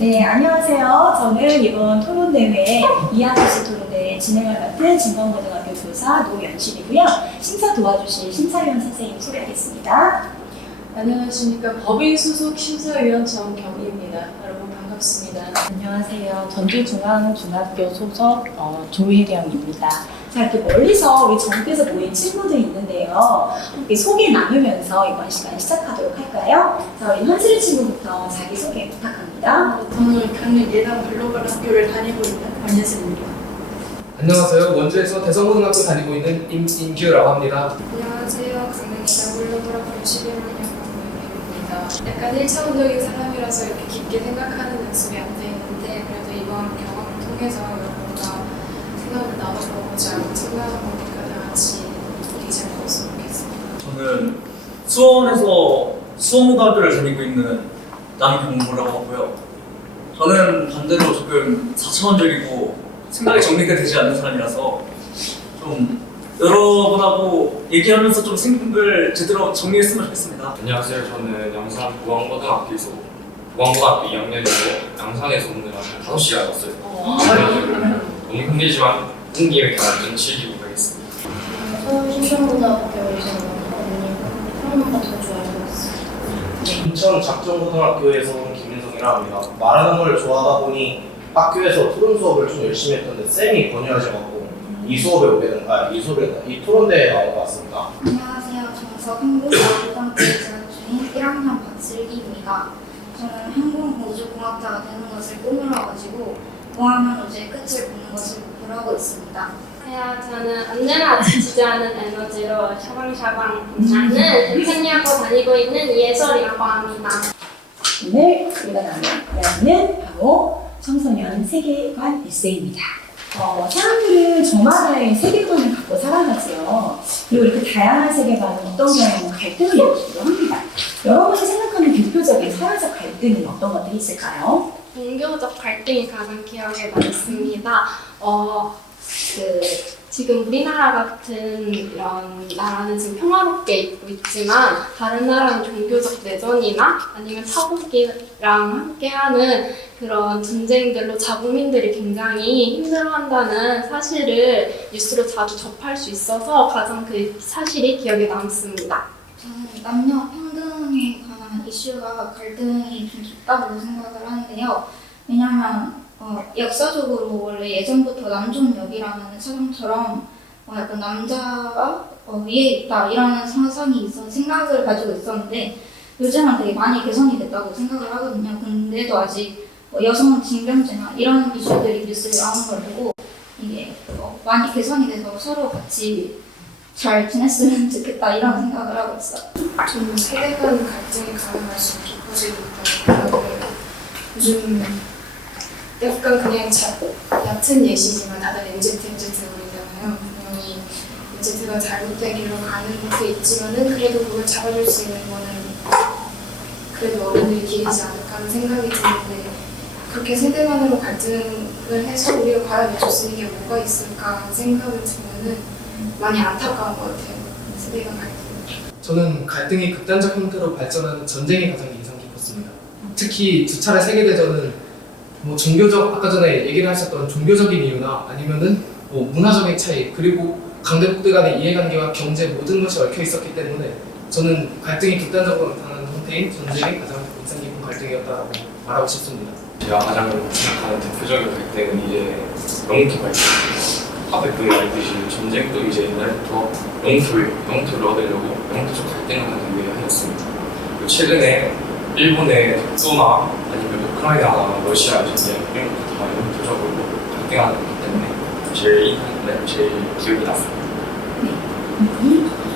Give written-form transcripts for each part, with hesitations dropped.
네, 안녕하세요. 저는 이번 토론대회 이하도시 토론대회 진행을 맡은 진광고등학교 교사 노연실이고요. 심사 도와주실 심사위원 선생님 소개하겠습니다. 안녕하십니까. 법인 소속 심사위원 정경희입니다. 여러분 반갑습니다. 안녕하세요. 전주중앙중학교 소속 조혜령입니다. 자, 이렇게 멀리서 우리 전국에서 모인 친구들이 있는데요. 함께 소개 나누면서 이번 시간 시작하도록 할까요? 자, 우리 현슬 친구부터 자기소개 부탁합니다. 저는 강릉 예당 글로벌 학교를 다니고 있는 권예슬입니다. 안녕하세요. 원주에서 대성고등학교 다니고 있는 임지우라고 합니다. 안녕하세요. 강릉 예당 글로벌 학교 11학년 강민입니다. 약간 1차원적인 사람이라서 이렇게 깊게 생각하는 연습이 안 돼 있는데 그래도 이번 경험을 통해서 여러분과 생각을 나눠보고자 생각하는 거니까 다 같이 얘기 잘 들었으면 좋겠습니다. 저는 수원에서 수원고등학교를 다니고 있는 남경모라고 하고요. 저는 반대로 조금 4차원적이고 생각이 정리가 되지 않는 사람이라서 좀 여러분하고 얘기하면서 좀 생각을 제대로 정리했으면 좋겠습니다. 안녕하세요. 저는 양산 보안고등학교에서 보안고등학교 2학년이고 양산에서 오늘 한 5시간 왔어요. 너무 힘들지만 온 김에 좀 즐기고 가겠습니다. 서울 신촌고등학교에서 언니 더 좋아해서 인천 작정고등학교에서 온 김민성이라 합니다. 말하는 걸 좋아하다 보니 학교에서 토론 수업을 좀 열심히 했던데 쌤이 권유하셔갖고 이 토론대회에 나온 것 같습니다. 안녕하세요. 정석 한국고등학교에 재학 중인 1학년 박슬기입니다. 저는 항공우주공학자가 되는 것을 꿈으로 가지고 공학년 우주의 끝을 보는 것을 목표로 하고 있습니다. 안녕하세요. 저는 언제나 지치지 않은 에너지로 샤방샤방 나는 대천여고 다니고 있는 예설이라고 합니다. 오늘 우리가 나누는 바로 청소년 세계관 에세이입니다. 사람들은 저마다의 세계관을 갖고 살아가지요. 그리고 이렇게 다양한 세계관은 어떤 경우는 갈등을 일으키기도 합니다. 여러분이 생각하는 대표적인 사회적 갈등은 어떤 것들이 있을까요? 종교적 갈등이 가장 기억에 남습니다. 지금 우리나라 같은 이런 나라는 지금 평화롭게 있고 있지만 다른 나라는 종교적 내전이나 아니면 타국이랑 함께하는 그런 전쟁들로 자국민들이 굉장히 힘들어한다는 사실을 뉴스로 자주 접할 수 있어서 가장 그 사실이 기억에 남습니다. 저는 남녀 평등에 관한 이슈가 갈등이 좀 깊다고 생각을 하는데요. 왜냐하면 역사적으로 원래 예전부터 남존여비라는 사상처럼 약간 남자가 위에 있다 이라는 상상이 생각을 가지고 있었는데 요즘은 되게 많이 개선이 됐다고 생각을 하거든요. 근데도 아직 여성 징병제나 이런 이슈들이 뉴스에 나오는 걸 보고 이게 많이 개선이 돼서 서로 같이 잘 지냈으면 좋겠다 이런 생각을 하고 있어요. 좀 세대 간 갈등이 가능할수록 깊어지고 있다고 생각해요. 요즘 약간 그냥 얕은 예시지만 다들 MZ가 그러잖아요. 분명히 MZ가 잘못된 길로 가는 것도 있지만은 그래도 그걸 잡아줄 수 있는 거는 그래도 어른들이 길이지 않을까 하는 생각이 드는데 그렇게 세대 간으로 갈등을 해서 우리가 받아내줄 수 있는 게 뭐가 있을까 하는 생각을 들면은 많이 안타까운 것 같아요. 세대 간 갈등. 저는 갈등이 극단적 형태로 발전하는 전쟁이 가장 인상 깊었습니다. 특히 두 차례 세계대전은 종교적, 아까 전에 얘기를 하셨던 종교적인 이유나 아니면은 문화적인 차이, 그리고 강대국들 간의 이해관계와 경제 모든 것이 얽혀 있었기 때문에 저는 갈등이 극단적으로 나타나는 형태인 전쟁이 가장 인상 깊은 갈등이었다고 말하고 싶습니다. 제가 가장 생각하는 대표적인 갈등은 이제 영토 갈등. 앞에 분이 알듯이 전쟁도 이제 옛날부터 영토를 얻으려고 영토적 갈등을 하는 게 하였습니다. 그리고 최근에 일본의 독도나 아니면 우크라이나, 러시아 이런 것도 다 영토적으로 갈등하는 거기 때문에 제일 기억이 났습니다.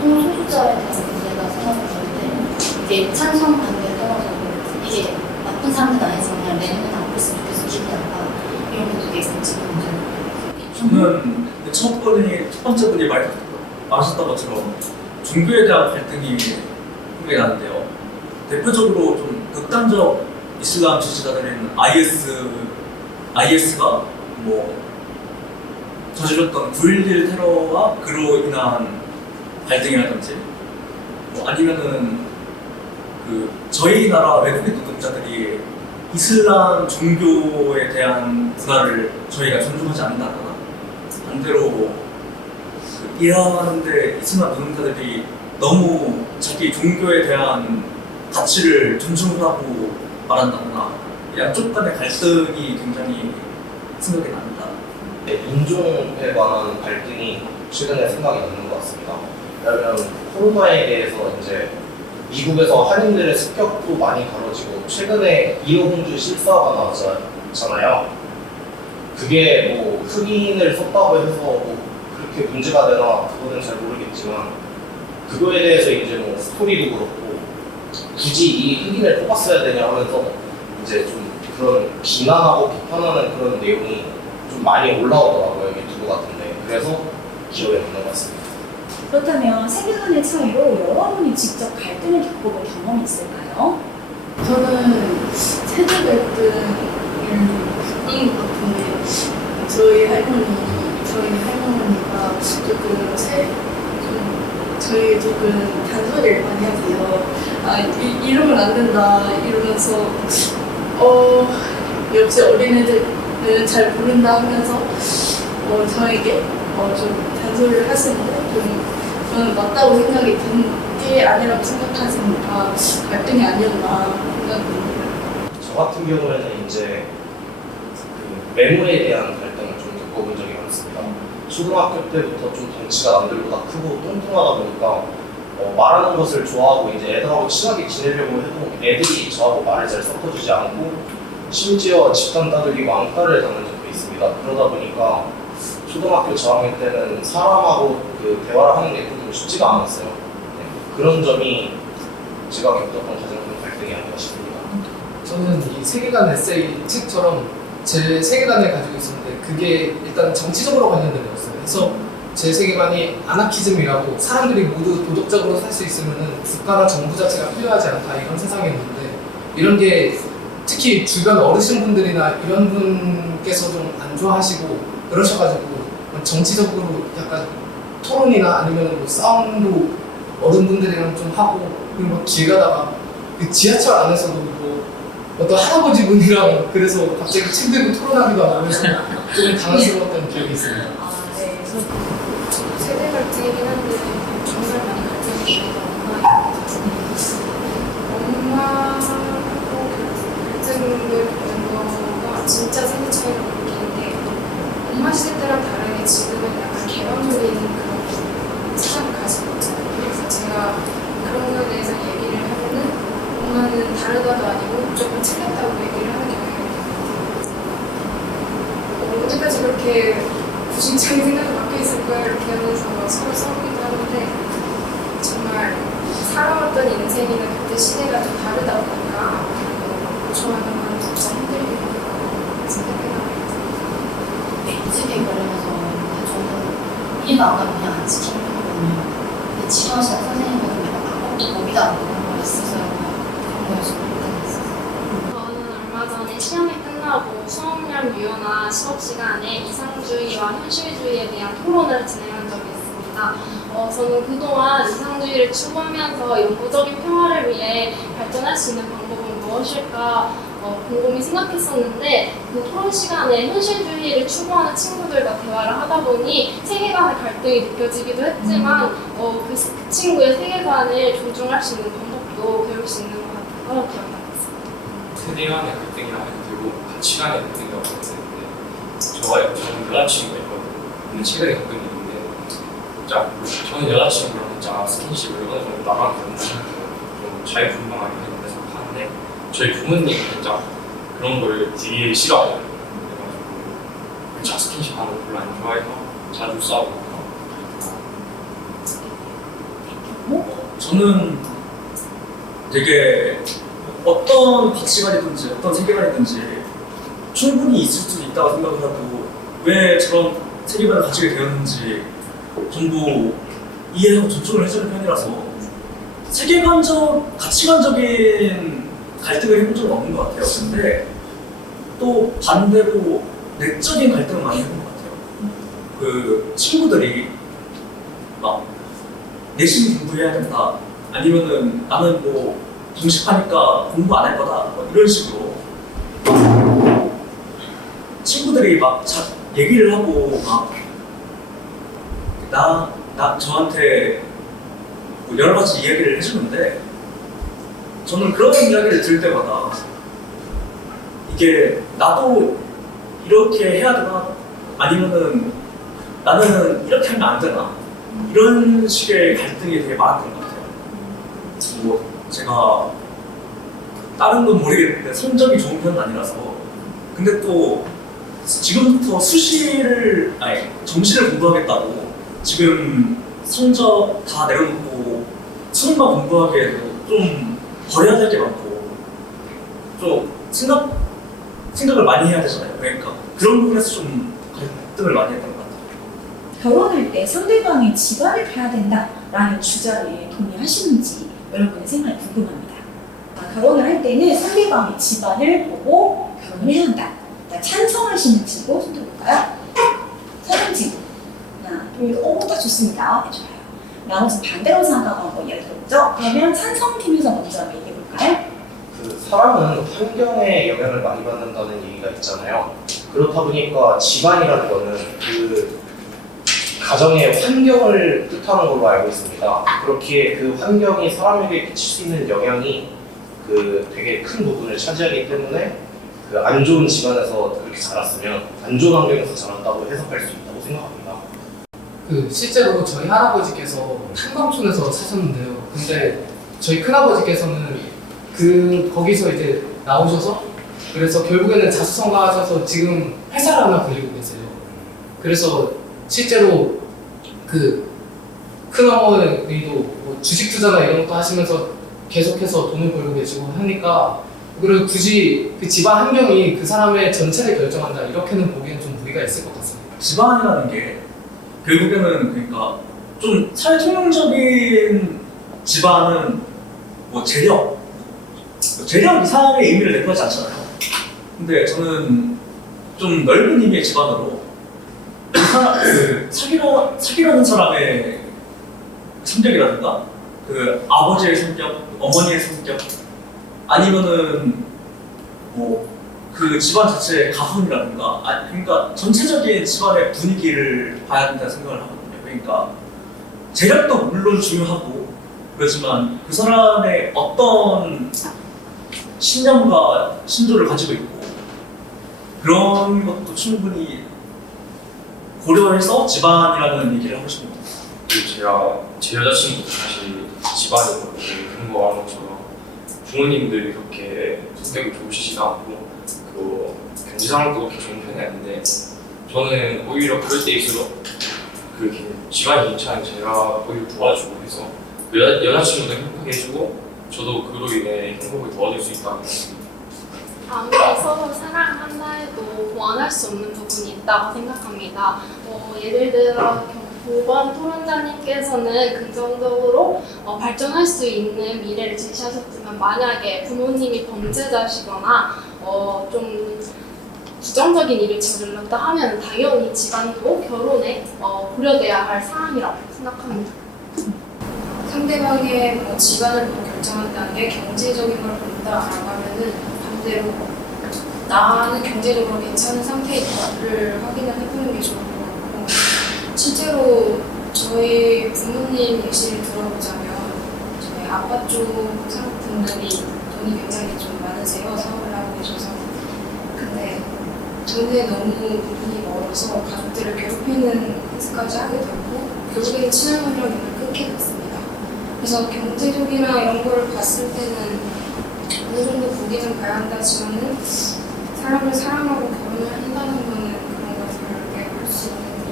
소수자에 대해서 제가 생각을 했는데 이게 찬성 반대를 떠나서 이게 나쁜 사람은 아니지만 그냥 내는 나쁠 수 있어서 기분이 나빠 이런 것도 되게 지금 저는 첫 번째 분이 말하셨던 것처럼 종교에 대한 갈등이 생각이 나는데요. 대표적으로 좀 극단적 이슬람 지지자들인 IS가 저질렀던 9.11 테러와 그로 인한 갈등이라든지 아니면은 저희 나라 외국인 노동자들이 이슬람 종교에 대한 문화를 저희가 존중하지 않는다거나 반대로 일하는데 이슬람 노동자들이 너무 자기 종교에 대한 가치를 존중하고 말한다거나 양쪽 간의 갈등이 굉장히 생각이 납니다. 네, 인종에 관한 갈등이 최근에 생각이 나는 것 같습니다. 왜냐하면 코로나에 대해서 이제 미국에서 한인들의 습격도 많이 다뤄지고 최근에 인어공주 실사가 나왔잖아요. 그게 뭐 흑인을 썼다고 해서 뭐 그렇게 문제가 되나 그거는 잘 모르겠지만 그거에 대해서 이제 뭐 스토리도 그렇고 굳이 이 흑인을 뽑았어야 되냐 하면서 이제 좀 그런 비난하고 비판하는 그런 내용이 좀 많이 올라오더라고요, 유튜브 같은데. 그래서 기억에 남는 것 같습니다. 그렇다면 세계관의 차이로 여러분이 직접 갈등을 겪어본 경험이 있을까요? 저는 세대 갈등을 겪은 것 같은데 저희 할머니가 저희 조금 잔소리를 많이 하세요. 이러면 안 된다 이러면서 역시 어린애들은 잘 모른다 하면서 저에게 좀 잔소리를 하시는데 저는 맞다고 생각이 드는 게 아니라고 생각하시니까 갈등이 아니었나 생각합니다. 저 같은 경우에는 이제 그 외모에 대한 갈등을 좀 겪어본 적이 많습니다. 초등학교 때부터 좀 덩치가 남들보다 크고 뚱뚱하다 보니까 말하는 것을 좋아하고 이제 애들하고 친하게 지내려고 해도 애들이 저하고 말을 잘 섞어주지 않고 심지어 집단 따돌이 왕따를 당한 적도 있습니다. 그러다 보니까 초등학교 저학년 때는 사람하고 그 대화를 하는 게 좀 쉽지가 않았어요. 네, 그런 점이 제가 겪었던 가장 큰 갈등이 아닌가 싶습니다. 저는 이 세계관 에세이 책처럼 제 세계관을 가지고 있었는데 그게 일단 정치적으로 관련된 거였어요. 그래서 제 세계관이 아나키즘이라고 사람들이 모두 도덕적으로 살 수 있으면은 국가나 정부 자체가 필요하지 않다 이런 세상이었는데 이런 게 특히 주변 어르신분들이나 이런 분께서 좀 안 좋아하시고 그러셔가지고 정치적으로 약간 토론이나 아니면 뭐 싸움도 어른분들이랑 좀 하고 그리고 막 길 가다가 그 지하철 안에서도 뭐 어떤 할아버지 분이랑 그래서 갑자기 침 들고 토론하기도 하고 그래서 좀 당황스러웠던 기억이 있습니다. 네. 세대 갈등이긴 한데 정말 많이 갈등이 있어요. 엄마하고 갈등을 겪는 거가 진짜 세대 차이가 느끼는데 엄마 시대 때랑 다르게 지금은 약간 개방적인 그런 세상을 가지고 있잖아요. 그래서 제가 그런 거에 대해서 얘기를 하면은 엄마는 다르다도 아니고 무조건 틀렸다고 얘기를 하는 경향이 있어요. 언제까지 그렇게 부심차게 생각이 바뀌어 있을 거야 이렇게 하면서 서로 싸우기도 하는데 정말 살아왔던 인생이나 그때 시대가 좀 다르다 보니까 고쳐하는 건 진짜 힘들겠구나 생각해요. 백집에 걸려서 저는 일도 안 가고 그냥 안 지키는 거거든요. 근데 지원실 선생님들은 아무것도 거기다 안 그런 거 있어서 그런 거에서 못하겠어요. 저는 얼마 전에 시험이 끝나고 수업량 유효나 수업 시간에 이상주의와 현실주의에 대한 토론을 진행한 적이 있습니다. 저는 그동안 이상주의를 추구하면서 영구적인 평화를 위해 발전할 수 있는 방법은 무엇일까 곰곰이 생각했었는데 그 토론 시간에 현실주의를 추구하는 친구들과 대화를 하다 보니 세계관의 갈등이 느껴지기도 했지만 그 친구의 세계관을 존중할 수 있는 방법도 배울 수 있는 것 같아서 기억이 남았습니다. 세대 간의 갈등이라 해도 되고 가치관의 갈등이라고 생각했는데 저는 여자친구가 있거든요. 근데 최근에 겪은 일인데 저는 여자친구랑 진짜 스킨십을 어느 정도 나가는 좀 자유분방하게 했는데 생각하는데 저희 부모님이 진짜 그런 걸 되게 싫어해요. 그래가지고 진짜 스킨십 하는 거 별로 안 좋아해서 자주 싸우고 저는 되게 어떤 가치관이든지 어떤 세계관이든지 충분히 있을 수 있다고 생각을 하고 왜 저런 세계관을 가지게 되었는지 전부 이해하고 존중을 해주는 편이라서 세계관적, 가치관적인 갈등을 해본 적은 없는 것 같아요. 근데 또 반대로 내적인 갈등을 많이 해본 것 같아요. 그 친구들이 막 내신 공부해야 된다 아니면은 나는 뭐 정식하니까 공부 안 할 거다 뭐 이런 식으로 친구들이 막 얘기를 하고 막 저한테 뭐 여러 가지 이야기를 해주는데 저는 그런 이야기를 들을 때마다 이게 나도 이렇게 해야 되나? 아니면은 나는 이렇게 하면 안 되나? 이런 식의 갈등이 되게 많았던 것 같아요. 뭐 제가 다른 건 모르겠는데 성적이 좋은 편은 아니라서 근데 또 지금부터 정시를 공부하겠다고 지금 성적 다 내려놓고 수능만 공부하기에도 좀 버려야 될 게 많고 좀 생각을 많이 해야 되잖아요. 그러니까 그런 부분에서 좀 갈등을 많이 했던 것 같아요. 결혼할 때 상대방이 집안을 봐야 된다라는 주장에 동의하시는지 여러분의 생각이 궁금합니다. 결혼을 할 때는 상대방이 집안을 보고 결혼을 해야 한다. 찬성하시는 친구 손 들어볼까요? 사진 친구. 하나, 둘, 딱 좋습니다. 네, 좋아요. 나머지 반대로 생각하고 한번 이야기 들어보죠. 그러면 찬성팀에서 먼저 한번 얘기해 볼까요? 사람은 환경에 영향을 많이 받는다는 얘기가 있잖아요. 그렇다 보니까 집안이라는 거는 그 가정의 환경을 뜻하는 걸로 알고 있습니다. 그렇기에 그 환경이 사람에게 끼칠 수 있는 영향이 되게 큰 부분을 차지하기 때문에 안 좋은 집안에서 그렇게 자랐으면 안 좋은 환경에서 자랐다고 해석할 수 있다고 생각합니다. 실제로 저희 할아버지께서 한강촌에서 사셨는데요. 근데 저희 큰아버지께서는 거기서 이제 나오셔서 그래서 결국에는 자수성가하셔서 지금 회사를 하나 굴리고 계세요. 그래서 실제로 큰어머니도 뭐 주식 투자나 이런 것도 하시면서 계속해서 돈을 벌고 계시고 하니까 그리고 굳이 그 집안 환경이 그 사람의 전체를 결정한다 이렇게는 보기엔 좀 무리가 있을 것 같습니다. 집안이라는 게 결국에는 그러니까 좀 사회통념적인 집안은 뭐 재력 이상의 의미를 내포하지 않잖아요. 근데 저는 좀 넓은 의미의 집안으로 사귀라는 사람의 성격이라든가 아버지의 성격, 어머니의 성격 아니면은 뭐 그 집안 자체의 가훈이라든가 그러니까 전체적인 집안의 분위기를 봐야 된다는 생각을 하거든요. 그러니까 재력도 물론 중요하고 그렇지만 그 사람의 어떤 신념과 신조를 가지고 있고 그런 것도 충분히 고려해서 집안이라는 얘기를 하고 싶습니다. 제 여자친구도 사실 집안이 그렇게 그런 거 하는 것처럼 부모님들이 그렇게 성격이 좋으시지가 않고 경제 상황도 그렇게 좋은 편이 아닌데 저는 오히려 그럴 때일수록 집안이 괜찮은 제가 오히려 도와주고 해서 여자친구도 행복하게 해주고 저도 그로 인해 행복을 더 얻을 수 있다고 생각합니다. 아무리 서로 사랑한다 해도 보완할 수 없는 부분이 있다고 생각합니다. 예를 들어 교번 토론자님께서는 긍정적으로 발전할 수 있는 미래를 제시하셨지만 만약에 부모님이 범죄자시거나 좀 부정적인 일을 저질렀다 하면 당연히 집안도 결혼에 고려돼야 할 사항이라고 생각합니다. 상대방의 뭐 집안을 보고 결정한다는 게 경제적인 걸 본다라고 하면은 반대로 나는 경제적으로 괜찮은 상태인가를 확인을 해보는 게 좋을 것 같고 실제로 저희 부모님 예시를 들어보자면 저희 아빠 쪽 분들이 돈이 굉장히 좀 많으세요. 사업을 하고 계셔서. 근데 돈에 너무 돈이 멀어서 가족들을 괴롭히는 행사까지 하게 되고 결국에는 친할머니랑 끊게 됐습니다. 그래서 경제적이나 이런 걸 봤을 때는 어느 정도 보기는 봐야 한다지만은 사람을 사랑하고 결혼을 한다는 거는 그런 것을 할 수 있는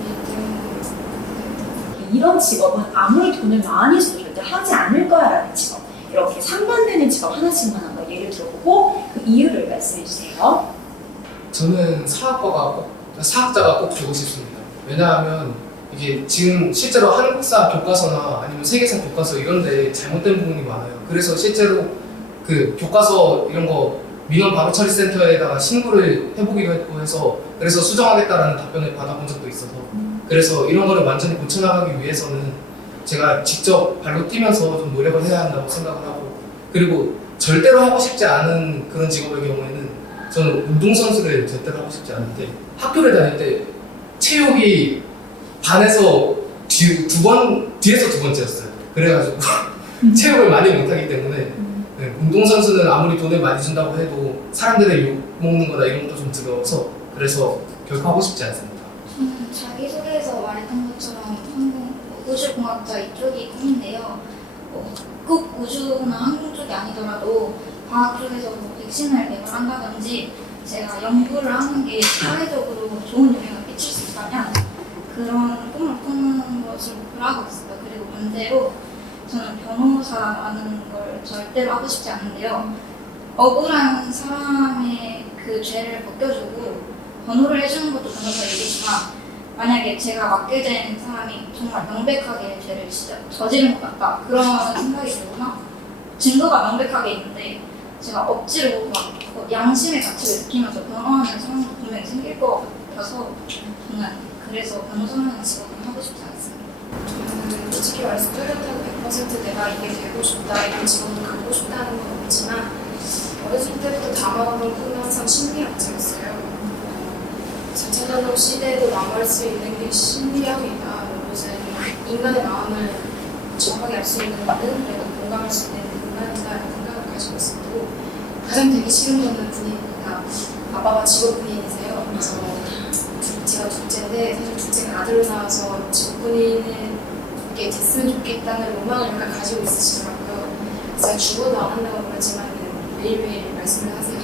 일이기 때문에 이런 직업은 아무리 돈을 많이 줘도 절대 하지 않을 거야라는 직업, 이렇게 상반되는 직업 하나씩만 한번 예를 들어보고 그 이유를 말씀해 주세요. 저는 사학자가 꼭 되고 싶습니다. 왜냐하면 이게 지금 실제로 한국사 교과서나 아니면 세계사 교과서 이런 데 잘못된 부분이 많아요. 그래서 실제로 교과서 이런 거 민원 바로 처리 센터에다가 신고를 해보기도 했고 해서 그래서 수정하겠다라는 답변을 받아본 적도 있어서 그래서 이런 거를 완전히 고쳐나가기 위해서는 제가 직접 발로 뛰면서 좀 노력을 해야 한다고 생각을 하고 그리고 절대로 하고 싶지 않은 그런 직업의 경우에는 저는 운동선수를 절대로 하고 싶지 않은데 학교를 다닐 때 체육이 반에서 뒤에서 두 번째였어요. 그래가지고 체육을 많이 못하기 때문에 네, 운동선수는 아무리 돈을 많이 준다고 해도 사람들의 욕먹는 거나 이런 것도 좀 두려워서 그래서 결코 하고 싶지 않습니다. 저는 자기소개에서 말했던 것처럼 우주공학자 이쪽이 꿈인데요. 꼭 우주나 항공 쪽이 아니더라도 과학 쪽에서 백신을 개발한다든지 제가 연구를 하는 게 사회적으로 좋은 영향을 끼칠 수 있다면 그런 꿈을 꾸는 것을 목표로 하고 있어요. 그리고 반대로 저는 변호사라는 걸 절대로 하고 싶지 않은데요. 억울한 사람의 그 죄를 벗겨주고 변호를 해주는 것도 변호사 일이지만 만약에 제가 맡게 된 사람이 정말 명백하게 죄를 진짜 저지른 것 같다 그런 생각이 들거나 증거가 명백하게 있는데 제가 억지로 막 양심의 가치를 느끼면서 변호하는 상황도 분명히 생길 것 같아서 저는 그래서 변호사라는 직업을 하고 싶지 않습니다. 저는 솔직히 말해서 뚜렷하고 100% 내가 이게 되고 싶다 이런 직업도 갖고 싶다는 건 없지만 어렸을 때부터 담아오던 꿈은 항상 심리학자였어요. 자차전업 시대에도 남아할 수 있는 게 심리학이다. 이제 인간의 마음을 정확하게 알 수 있는 것은 그래도 공감할 수 있는 인간이다라는 생각을 가지고 있었고 가장 되기 싫은 거는 군인이다. 아빠가 직업 군인이세요. 그래서 제가 둘째인데 사실 둘째가 아들로 나와서 직업 군인을 이렇게 됐으면 좋겠다는 로망을 약간 가지고 있으시더라고요. 제가 죽어도 안 한다고 그러지만 매일매일 말씀을 하세요.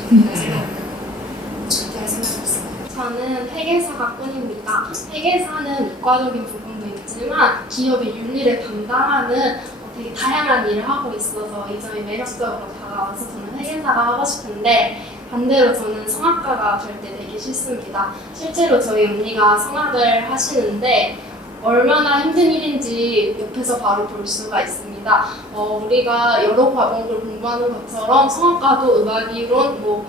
절대 할 생각이 없어요. 저는 회계사가 꿈입니다. 회계사는 이과적인 부분도 있지만 기업의 윤리를 담당하는 되게 다양한 일을 하고 있어서 이 점이 매력적으로 다가와서 저는 회계사가 하고 싶은데 반대로 저는 성악가가 절대 되기 싫습니다. 실제로 저희 언니가 성악을 하시는데 얼마나 힘든 일인지 옆에서 바로 볼 수가 있습니다. 우리가 여러 과목을 공부하는 것처럼 성악가도 음악이론,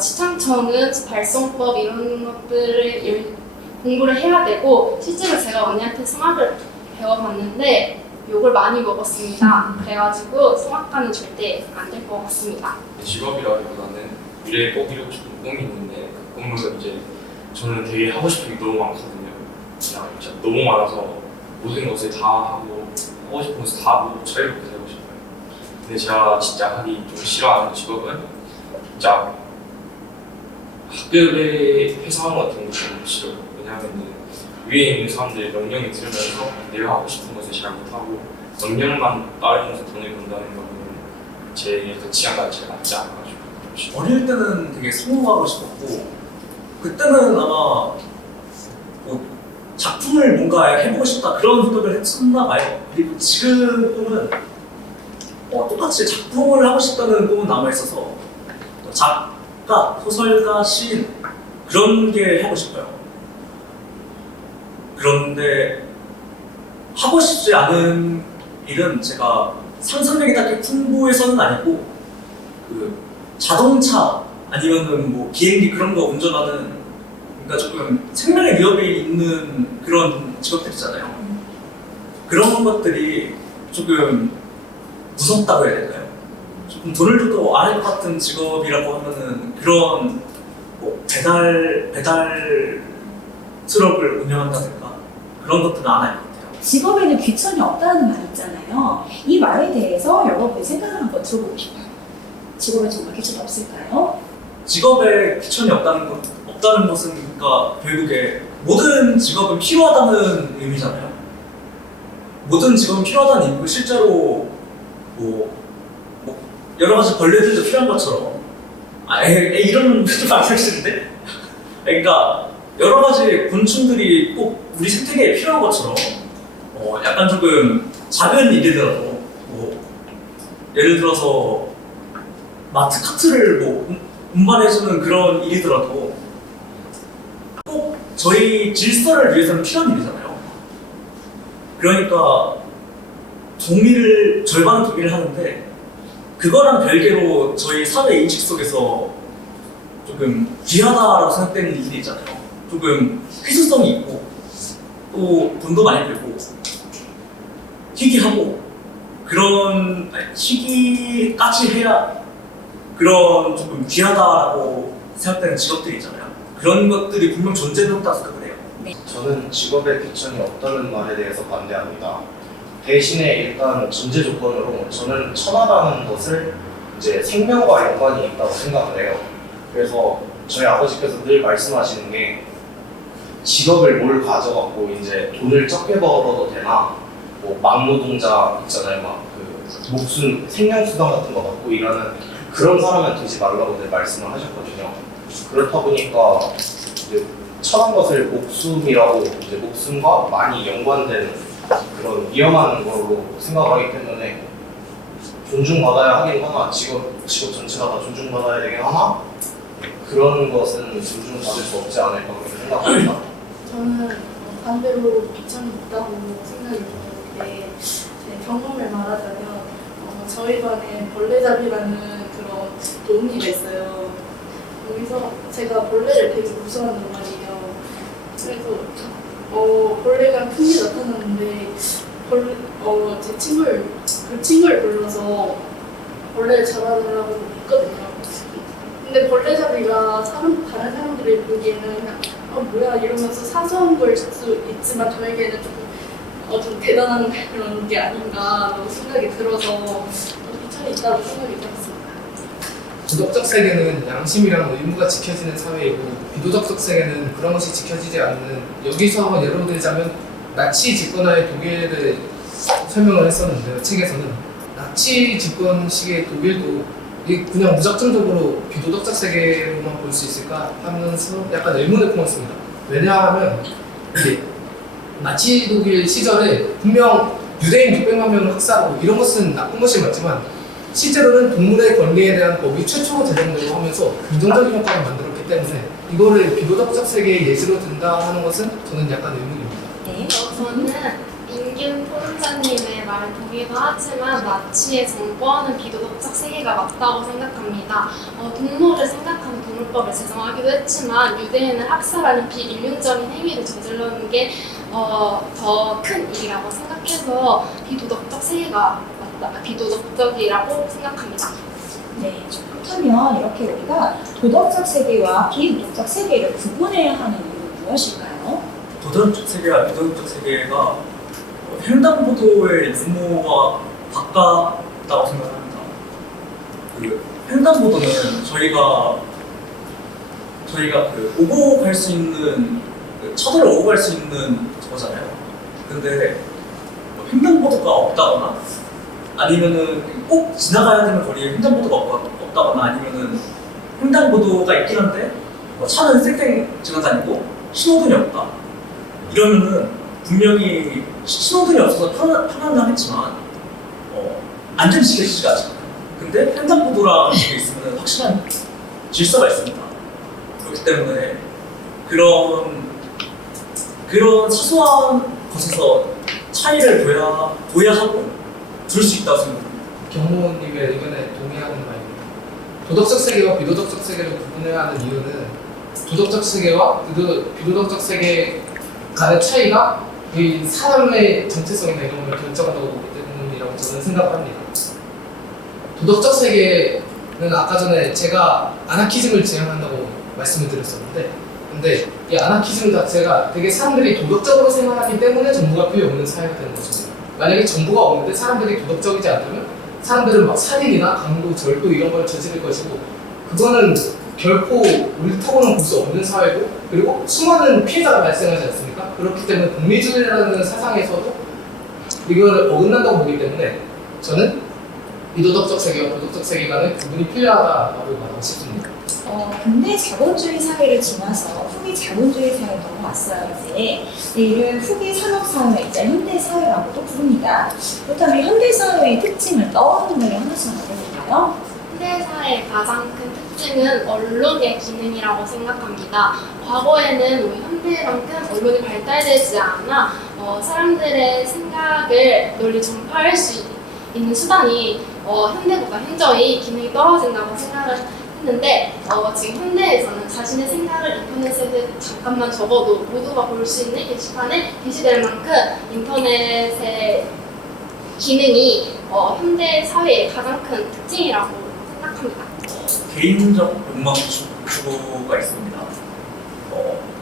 시창청은 발성법 이런 것들을 공부를 해야 되고 실제로 제가 언니한테 성악을 배워봤는데 욕을 많이 먹었습니다. 그래가지고 성악가는 절대 안 될 것 같습니다. 직업이라기보다는 미래에 꼭 이루고 싶은 꿈이 있는데 그 꿈은 이제 저는 되게 하고 싶은 게 너무 많거든요. 그냥 진짜 너무 많아서 모든 것을 다 하고 싶은 것을 다 하고 자유롭게 살고 싶어요. 근데 제가 진짜 하기 좀 싫어하는 직업은 진짜 학급의 회사원 같은 거 너무 싫어요. 왜냐하면 위에 있는 사람들의 명령이 들으면서 내가 하고 싶은 것을 잘 못하고 명령만 따르면서 돈을 번다는 거는 제 가치관과 잘 맞지 않아가지고 어릴 때는 되게 성공하고 싶었고 그때는 아마 작품을 뭔가 해보고 싶다 그런 생각을 했었나 봐요. 그리고 지금은 똑같이 작품을 하고 싶다는 꿈은 남아있어서 작가, 소설가, 시인 그런 게 하고 싶어요. 그런데 하고 싶지 않은 일은 제가 상상력이 딱히 풍부해서는 아니고 자동차 아니면은 비행기 그런 거 운전하는 그러니까 조금 생명의 위협이 있는 그런 직업들 있잖아요. 그런 것들이 조금 무섭다고 해야 될까요? 조금 돈을 줘도 안 할 것 같은 직업이라고 하면은 그런 배달 트럭을 운영한다든가 그런 것들은 안 할 것 같아요. 직업에는 귀천이 없다는 말 있잖아요. 이 말에 대해서 여러분의 생각을 한번 들어보고 싶어요. 직업에 정말 귀천이 없을까요? 직업에 귀천이 없다는 것은 그러니까 결국에 모든 직업은 필요하다는 의미잖아요. 모든 직업은 필요하다는 의미고 실제로 여러 가지 벌레들도 필요한 것처럼 이런 좀 안쓰시는데? 그러니까 여러 가지 곤충들이 꼭 우리 생태계에 필요한 것처럼 약간 조금 작은 일이더라도 예를 들어서 마트 카트를 운반해주는 그런 일이더라도 꼭 저희 질서를 위해서는 필요한 일이잖아요. 그러니까 절반은 동의를 하는데 그거랑 별개로 저희 사회 인식 속에서 조금 귀하다라고 생각되는 일이 있잖아요. 조금 희소성이 있고 또 돈도 많이 벌고 희귀하고 그런 시기까지 해야 그런 조금 귀하다라고 생각되는 직업들이 있잖아요. 그런 것들이 분명 존재한다고 생각을 해요. 저는 직업의 귀천이 없다는 말에 대해서 반대합니다. 대신에 일단 전제 조건으로 저는 천하라는 것을 이제 생명과 연관이 있다고 생각을 해요. 그래서 저희 아버지께서 늘 말씀하시는 게 직업을 뭘 가져갖고 이제 돈을 적게 벌어도 되나, 뭐 막노동자 있잖아요, 막 그 목숨 생명수당 같은 거 갖고 일하는 그런 사람은 되지 말라고 늘 말씀을 하셨거든요. 그렇다 보니까 이제 천한 것을 목숨이라고 이제 목숨과 많이 연관된 그런 위험한 걸로 생각하기 때문에 존중받아야 하긴 하나, 직업 전체가 다 존중받아야 되긴 하나, 그런 것은 존중받을 수 없지 않을까 그렇게 생각합니다. 저는 반대로 귀천이 있다고 생각이 드는데 제 경험을 말하자면 저희 반에 벌레잡이라는 그런 도우미가 있어요. 여기서 제가 벌레를 되게 무서워한단 말이에요. 그래서 벌레가 큰 게 나타났는데 제 친구를 불러서 벌레를 잡아달라고 했거든요. 근데 벌레잡이가 다른 사람들이 보기에는 그냥 뭐야 이러면서 사소한 걸 수 있지만 저에게는 좀 대단한 그런 게 아닌가라고 생각이 들어서 귀천이 있다고 생각이 들었습니다. 도덕적 세계는 양심이랑 의무가 지켜지는 사회이고 비도덕적 세계는 그런 것이 지켜지지 않는, 여기서 한번 예로 들자면 나치 집권하의 독일을 설명을 했었는데요. 책에서는 나치 집권 시기의 독일도 그냥 무작정적으로 비도덕적 세계로만 볼 수 있을까 하면서 약간 의문을 품었습니다. 왜냐하면 이게 나치 독일 시절에 분명 유대인 600만 명을 학살하고 이런 것은 나쁜 것이 맞지만 실제로는 동물의 권리에 대한 법이 최초로 제정되고 하면서 긍정적인 효과를 만들었기 때문에 이거를 비도덕적 세계의 예시로 든다 하는 것은 저는 약간 의문입니다. 네. 저는 임균 포럼장님의 말을 동의도 하지만 나치의 정권은 비도덕적 세계가 맞다고 생각합니다. 동물을 생각하는 동물법을 제정하기도 했지만 유대인을 학살하는 비인륜적인 행위를 저질러는 게 더 큰 일이라고 생각해서 비도덕적 세계가 맞다, 비도덕적이라고 생각합니다. 네, 그렇다면 이렇게 우리가 도덕적 세계와 비도덕적 세계를 구분해야 하는 이유는 무엇일까요? 도덕적 세계와 비도덕적 세계가 횡단보도의 유무와 바깥다고 생각합니다. 그 횡단보도는 저희가 오고 갈 수 있는, 차도를 오고 갈 수 있는 거잖아요. 근데 횡단보도가 없다거나 아니면은 꼭 지나가야 되는 거리에 횡단보도가 없다거나 아니면은 횡단보도가 있긴 한데 차는 쌩쌩 지나다니고 신호등이 없다. 이러면은 분명히 신호등이 없어서 편안은 하겠지만 안전이 지켜지지가 않잖아요. 근데 횡단보도라는 게 있으면 확실한 질서가 있습니다. 그렇기 때문에 그런 사소한 것에서 차이를 둬야 하고 둘 수 있다고 생각합니다. 경호원님의 의견에 동의하는 말입니다. 도덕적 세계와 비도덕적 세계를 구분해야 하는 이유는 도덕적 세계와 비도덕적 세계 간의 차이가 이 사람의 정체성이나 이런 걸 결정한다고 보기 때문이라고 저는 생각합니다. 도덕적 세계는 아까 전에 제가 아나키즘을 지향한다고 말씀을 드렸었는데, 근데 이 아나키즘 자체가 되게 사람들이 도덕적으로 생각하기 때문에 정부가 필요 없는 사회가 되는 것입니다. 만약에 정부가 없는데 사람들이 도덕적이지 않다면 사람들은 막 살인이나 강도, 절도 이런 걸 저지를 것이고, 그거는 결코 옳다고는 볼 수 없는 사회고, 그리고 수많은 피해자가 발생하지 않습니까? 그렇기 때문에 공리주의라는 사상에서도 이걸 어긋난다고 보기 때문에 저는 비도덕적 세계와 도덕적 세계 간의 구분이 필요하다고 말하고 싶습니다. 근대 자본주의 사회를 지나서 후기 자본주의 사회로 넘어왔어요. 이제 이를 후기 산업사회이자 현대사회라고도 부릅니다. 그렇다면 현대사회의 특징을 떠오르는 하나씩 알아볼까요? 현대사회의 가장 큰 특징은 언론의 기능이라고 생각합니다. 과거에는 우리 현대만큼 언론이 발달되지 않아 사람들의 생각을 널리 전파할 수 있는 수단이 현대보다 현저히 기능이 떨어진다고 생각을 했는데 지금 현대에서는 자신의 생각을 인터넷에 잠깐만 적어도 모두가 볼 수 있는 게시판에 게시될 만큼 인터넷에 기능이 현대 사회의 가장 큰 특징이라고 생각합니다. 개인적 욕망 추구가 있습니다.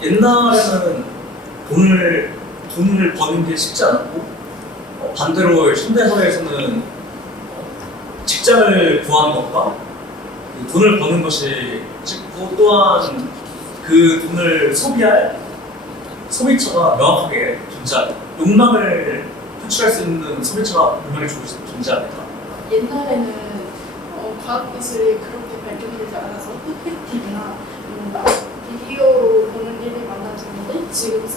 옛날에는 돈을 버는 게 쉽지 않았고 반대로 현대 사회에서는 직장을 구하는 것과 돈을 버는 것이 쉽고 또한 그 돈을 소비할 소비처가 명확하게 존재합니다. 욕망을 표출할 수 있는 소비처가 분명히 존재합니다. 옛날에는 과학기술이 그렇게 발전되지 않아서 PPT나 비디오로 보는 일이 많아졌는데 지금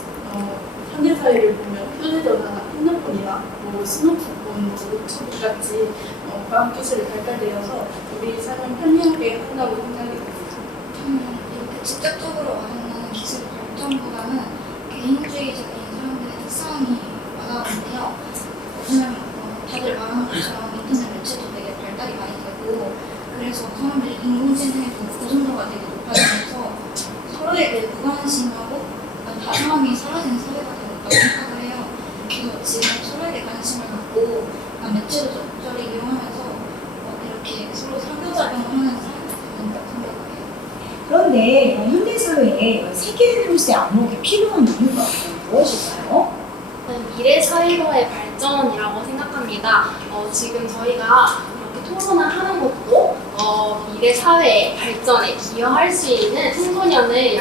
현대사회를 보면 휴대전화나 핸드폰이나 스마트폰, 노트북 같이 과학기술이 발달되어서 우리 삶을 편리하게 한다고 생각이 듭니다. 이렇게 직접적으로 말하는 기술 발전보다는 개인주의적인 사람들의 특성이 많았는데요. 요즘 다들 말하는 것처럼 인터넷 매체도 되게 발달이 많이 되고 그래서 사람들이 인공지능의 고정도가 되게 높아지면서 서로에게 무관심하고 다 사람이 사라지는 사회가 되었다고 생각을 해요. 그래서 지금 서로에게 관심을 갖고 매체도 적절히 이용하면서 이렇게 서로 상호작용을 하는 사회가 된다고 생각을 해요. 그런데 이런 현대사회에 세계뉴스의 안목이 필요한 이유가 무엇일까요? 미래 사회와의 발전이라고 생각합니다. 지금 저희가 이렇게 토론을 하는 것도 미래 사회의 발전에 기여할 수 있는 청소년을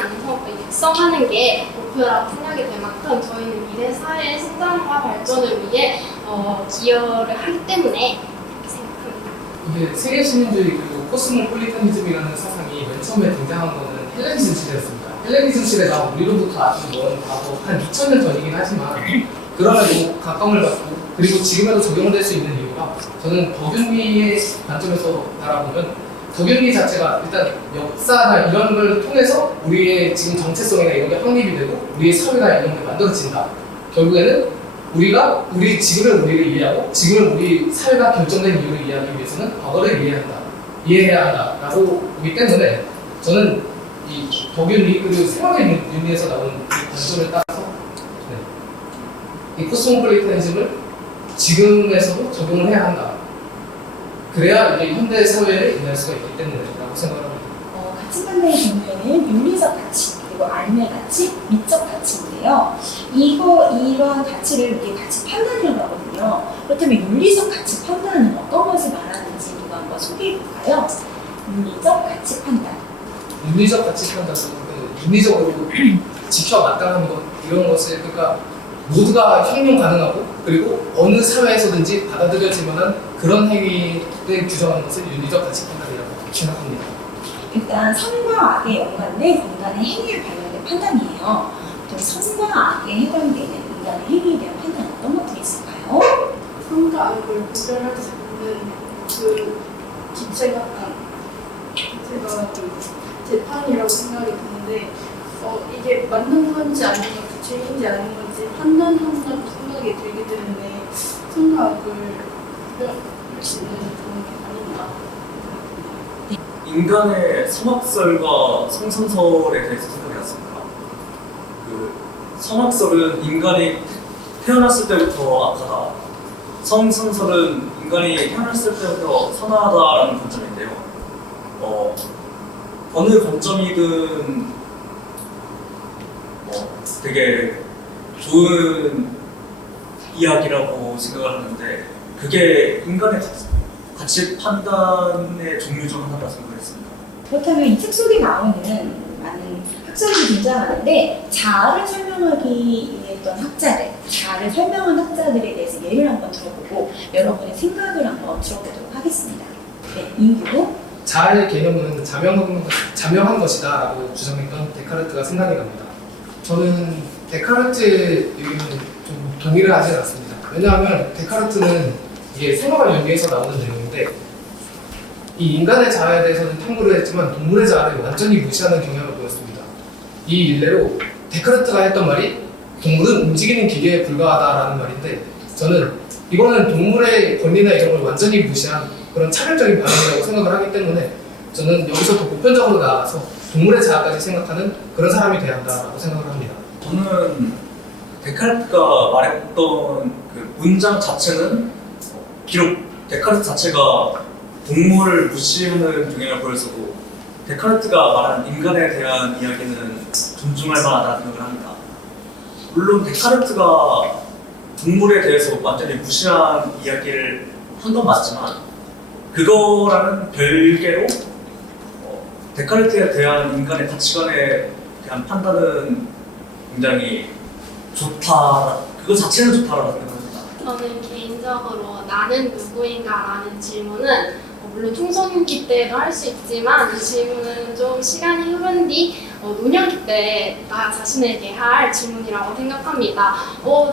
육성하는 게 목표라고 생각이 될 만큼 저희는 미래 사회의 성장과 발전을 위해 기여를 하기 때문에 그렇게 생각합니다. 이게 세계 시민주의 그리고 코스모폴리타니즘이라는 사상이 맨 처음에 등장한 거는 헬레니즘 시대였습니다. 헬레니즘 시대가 우리로부터 아주 먼 과거 한 2000년 전이긴 하지만 그럼에도 각광을 받고 그리고 지금에도 적용될 수 있는 이유가 저는 덕윤기의 관점에서 바라보면 덕윤기 자체가 일단 역사나 이런 걸 통해서 우리의 지금 정체성이나 이런 게 확립이 되고 우리의 사회나 이런 게 만들어진다. 결국에는 우리가 우리 지금의 우리를 이해하고 지금의 우리 사회가 결정된 이유를 이해하기 위해서는 과거를 이해해야 한다라고 보기 때문에 저는 이 덕윤리 그리고 생활의 윤리에서 나온 이 관점을 따라서 이 코스모폴리타니즘을 지금에서도 적용을 해야 한다. 그래야 이게 현대 사회에 임할 수가 있기 때문에라고 생각합니다. 가치관의 경우에는 윤리적 가치, 그리고 안의 가치, 미적 가치인데요. 이런 가치를 우리 가치 판단이라고 하거든요. 그렇다면 윤리적 가치 판단은 어떤 것을 말하는지 누가 한번 소개해 볼까요? 윤리적 가치 판단. 윤리적 가치 판단은 윤리적으로 지켜 마땅한 것 이런 것을 그러니까 모두가 형용 가능하고 그리고 어느 사회에서든지 받아들여질 만한 그런 행위를 규정하는 것을 윤리적 가치 판단이라고 생각합니다. 일단 선과 악에 연관된 인간의 행위에 관련된 판단이에요. 또 선과 악에 해당되는 인간의 행위에 대한 판단 어떤 것들이 있을까요? 선과 악을 구별할 수 있는 그 기체가 재판이라고 생각이 드는데 이게 맞는 건지 아닌 건지 죄인지 아닌 건지 판단한다고 생각이 들기 때문에 선과 악을 구별할 수 있는 그런 게 아닌가. 인간의 성악설과 성선설에 대해서 생각해 봤습니다. 그 성악설은 인간이 태어났을 때부터 악하다. 성선설은 인간이 태어났을 때부터 선하다라는 관점인데요. 어느 관점이든 되게 좋은 이야기라고 생각을 하는데 그게 인간의 가치 판단의 종류 중 하나라고 생각했습니다. 그렇다면 이 책 속에 나오는 많은 학자들이 등장하는데 자아를 설명하기 위해 했던 학자들, 자아를 설명한 학자들에 대해서 예를 한번 들어보고 여러분의 생각을 한번 들어보도록 하겠습니다. 네, 인규. 자아의 개념은 자명한 것이다 라고 주장했던 데카르트가 생각이 납니다. 저는 데카르트 의견은 좀 동의를 하지 않습니다. 왜냐하면 데카르트는 이게 생활 연계에서 나오는 내용인데 이 인간의 자아에 대해서는 탐구를 했지만 동물의 자아를 완전히 무시하는 경향을 보였습니다. 이 일례로 데카르트가 했던 말이 동물은 움직이는 기계에 불과하다라는 말인데 저는 이거는 동물의 권리나 이런 걸 완전히 무시한 그런 차별적인 반응이라고 생각을 하기 때문에 저는 여기서 더 보편적으로 나아가서 동물의 자아까지 생각하는 그런 사람이 돼야 한다고 생각을 합니다. 저는 데카르트가 말했던 그 문장 자체는 비록 데카르트 자체가 동물을 무시하는 경향을 보였어도 데카르트가 말한 인간에 대한 이야기는 존중할 만하다는 생각을 합니다. 물론 데카르트가 동물에 대해서 완전히 무시한 이야기를 한 건 맞지만 그거라는 별개로 데카르트에 대한 인간의 가치관에 대한 판단은 굉장히 좋다, 그거 자체는 좋다라고 생각합니다. 저는 개인적으로 나는 누구인가라는 질문은 물론 청소년기 때도 할 수 있지만 이 질문은 좀 시간이 흐른 뒤 노년기 때 나 자신에게 할 질문이라고 생각합니다.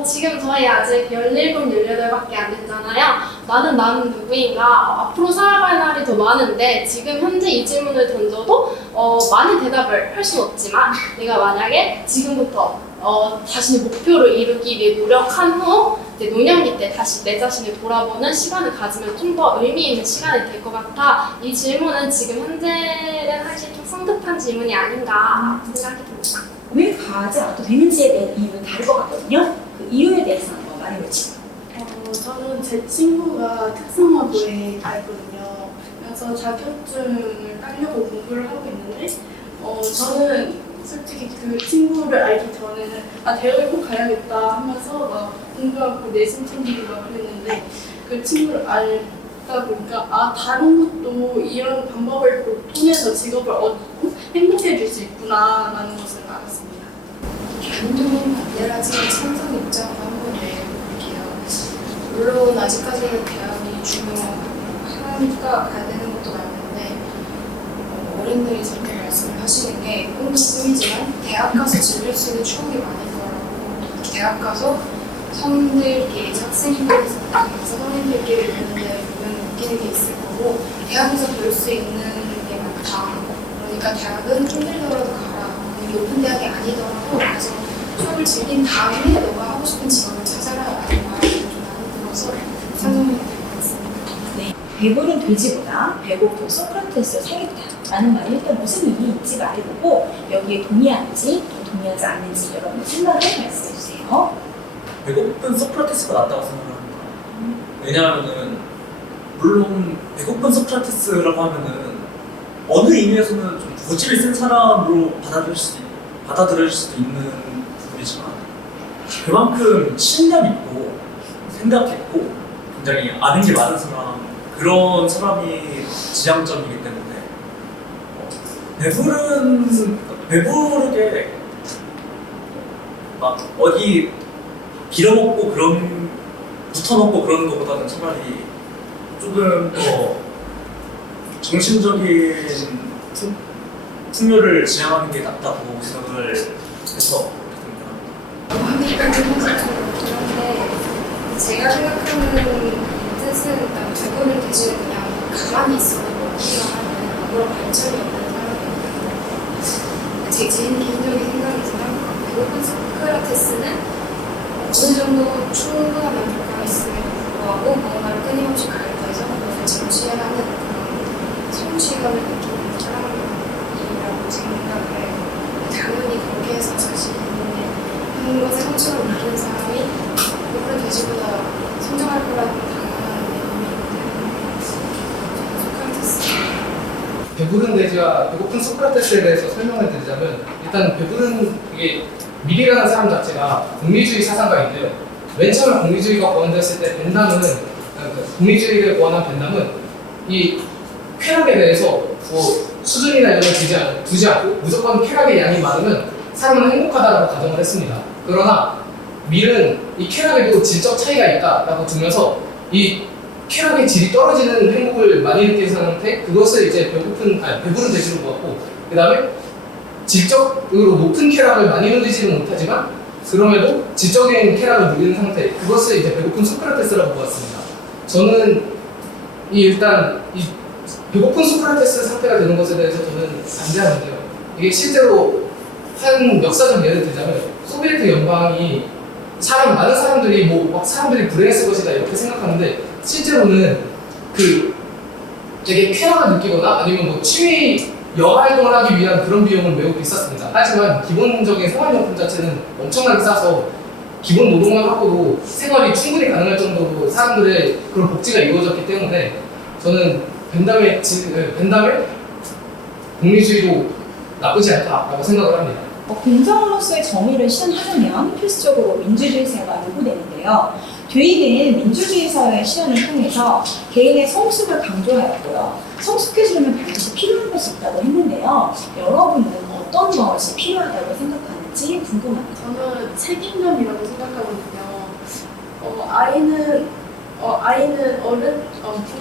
지금 저희 아직 17, 18밖에 안 됐잖아요. 나는 누구인가? 앞으로 살아갈 날이 더 많은데 지금 현재 이 질문을 던져도 많이 대답을 할 수는 없지만 내가 만약에 지금부터 자신의 목표를 이루기 위해 노력한 후 이제 노년기 때 다시 내 자신을 돌아보는 시간을 가지면 좀 더 의미 있는 시간이 될 것 같아. 이 질문은 지금 현재는 사실 좀 성급한 질문이 아닌가 생각이 듭니다. 왜 가지 않아도 되는지에 대한 이유는 다를 것 같거든요. 그 이유에 대해서 한번 말해보시죠. 저는 제 친구가 특성화고에 가 있거든요. 그래서 자격증을 따려고 공부를 하고 있는데 저는 솔직히 그 친구를 알기 전에는 대학을 꼭 가야겠다 하면서 막 공부하고 내신 챙기고 막 그랬는데 그 친구를 알다 보니까 다른 것도 이런 방법을 통해서 직업을 얻고 행복해질 수 있구나라는 것을 알았습니다. 개인적인 반대라지만 찬성 입장을 한번 내볼게요. 물론 아직까지는 대학이 중요하니까 가야 되는 것도 맞는데 어른들이 저렇게 말씀을 하시는 게 꿈도 꿈이지만 대학 가서 즐길 수 있는 추억이 많을 거라고, 대학 가서 성인들끼리 학생들끼리 성인들끼리 보는데 보면 웃기는 게 있을 거고 대학에서 볼 수 있는 게 많다. 그러니까 대학은 힘들더라도 가라. 높은 대학이 아니더라도 가서 수업을 즐긴 다음에 너가 하고 싶은 직업을 찾아라 라는 말이 좀 많이 들어서 찬성이 될 것 같습니다. 네, 배부른 돼지보다 배고픈 소크라테스를 살겠다라는 말이 일단 무슨 의미인지 말해보고 여기에 동의하는지 또 동의하지 않는지 여러분 생각을 말씀해주세요. 배고픈 소크라테스가 낫다고 생각합니다. 왜냐하면은 물론 배고픈 소크라테스라고 하면은 어느 의미에서는 좀 고집을 쓴 사람으로 받아들여질 수도 있는 부분이지만 그만큼 신념 있고 생각했고 굉장히 아는 게 많은 사람, 그런 사람이 지향점이기 때문에 배부르게 막 어디 빌어먹고 붙어먹고 그러는 것보다는 차라리 조금 더 정신적인 풍요를 지향하는 게 낫다고 생각을 해서 하니까 사실 좀 그런데 제가 생각하는 뜻은 일단 배부른 돼지는 그냥 가만히 있어도 먹기가 하는 아무런 발전이 없는 사람이거든요. 제 개인적인 생각이지만 배고픈 소크라테스는 어느 정도 충분한 만족감이 있음에도 불구하고 무언가를 끊임없이 갈구해서 그것을 쟁취하는 그런 성취감을 느끼는 사람이라고 생각을 해요. 당연히 그렇게 해서 자신의 하는 것에 성취감을 느끼는 사람이 배부른 돼지보다 성장할 거라는 당연한 내용이기 때문에 소크라테스. 배부른 돼지와 배고픈 소크라테스에 대해서 설명을 드리자면 일단 배부른 이게 밀이라는 사람 자체가 공리주의 사상가인데요. 맨 처음에 공리주의가 고안됐을 때 공리주의를 고안한 벤담은 이 쾌락에 대해서 수준이나 이런 걸 두지 않고 무조건 쾌락의 양이 많으면 사람은 행복하다라고 가정을 했습니다. 그러나 밀은 이 쾌락에도 질적 차이가 있다라고 두면서 이 쾌락의 질이 떨어지는 행복을 많이 느끼는 상태, 그것을 이제 배부른 돼지로 보았고, 그 다음에 질적으로 높은 쾌락을 많이 누리지는 못하지만 그럼에도 질적인 쾌락을 누리는 상태, 그것을 이제 배고픈 소크라테스라고 보았습니다. 저는 일단 이 배고픈 소크라테스 상태가 되는 것에 대해서 저는 반대하는데요. 이게 실제로 한 역사적 예를 들자면 소비에트 연방이 많은 사람들이 사람들이 불행했을 것이다 이렇게 생각하는데 실제로는 되게 쾌락을 느끼거나 아니면 취미 여활동을 하기 위한 그런 비용은 매우 비쌌습니다. 하지만 기본적인 생활용품 자체는 엄청나게 싸서 기본 노동만 하고도 생활이 충분히 가능할 정도로 사람들의 그런 복지가 이루어졌기 때문에 저는 벤담의 공리주의도 나쁘지 않다라고 생각을 합니다. 공정으로서의 정의를 실현하려면 필수적으로 민주주의 사회가 요구되는데요. 교육은 민주주의 사회의 실현을 통해서 개인의 성숙을 강조하였고요. 성숙해지려면 반드시 필요한 것이 있다고 했는데요. 여러분은 어떤 것이 필요하다고 생각하는지 궁금합니다. 저는 책임감이라고 생각하거든요. 아이는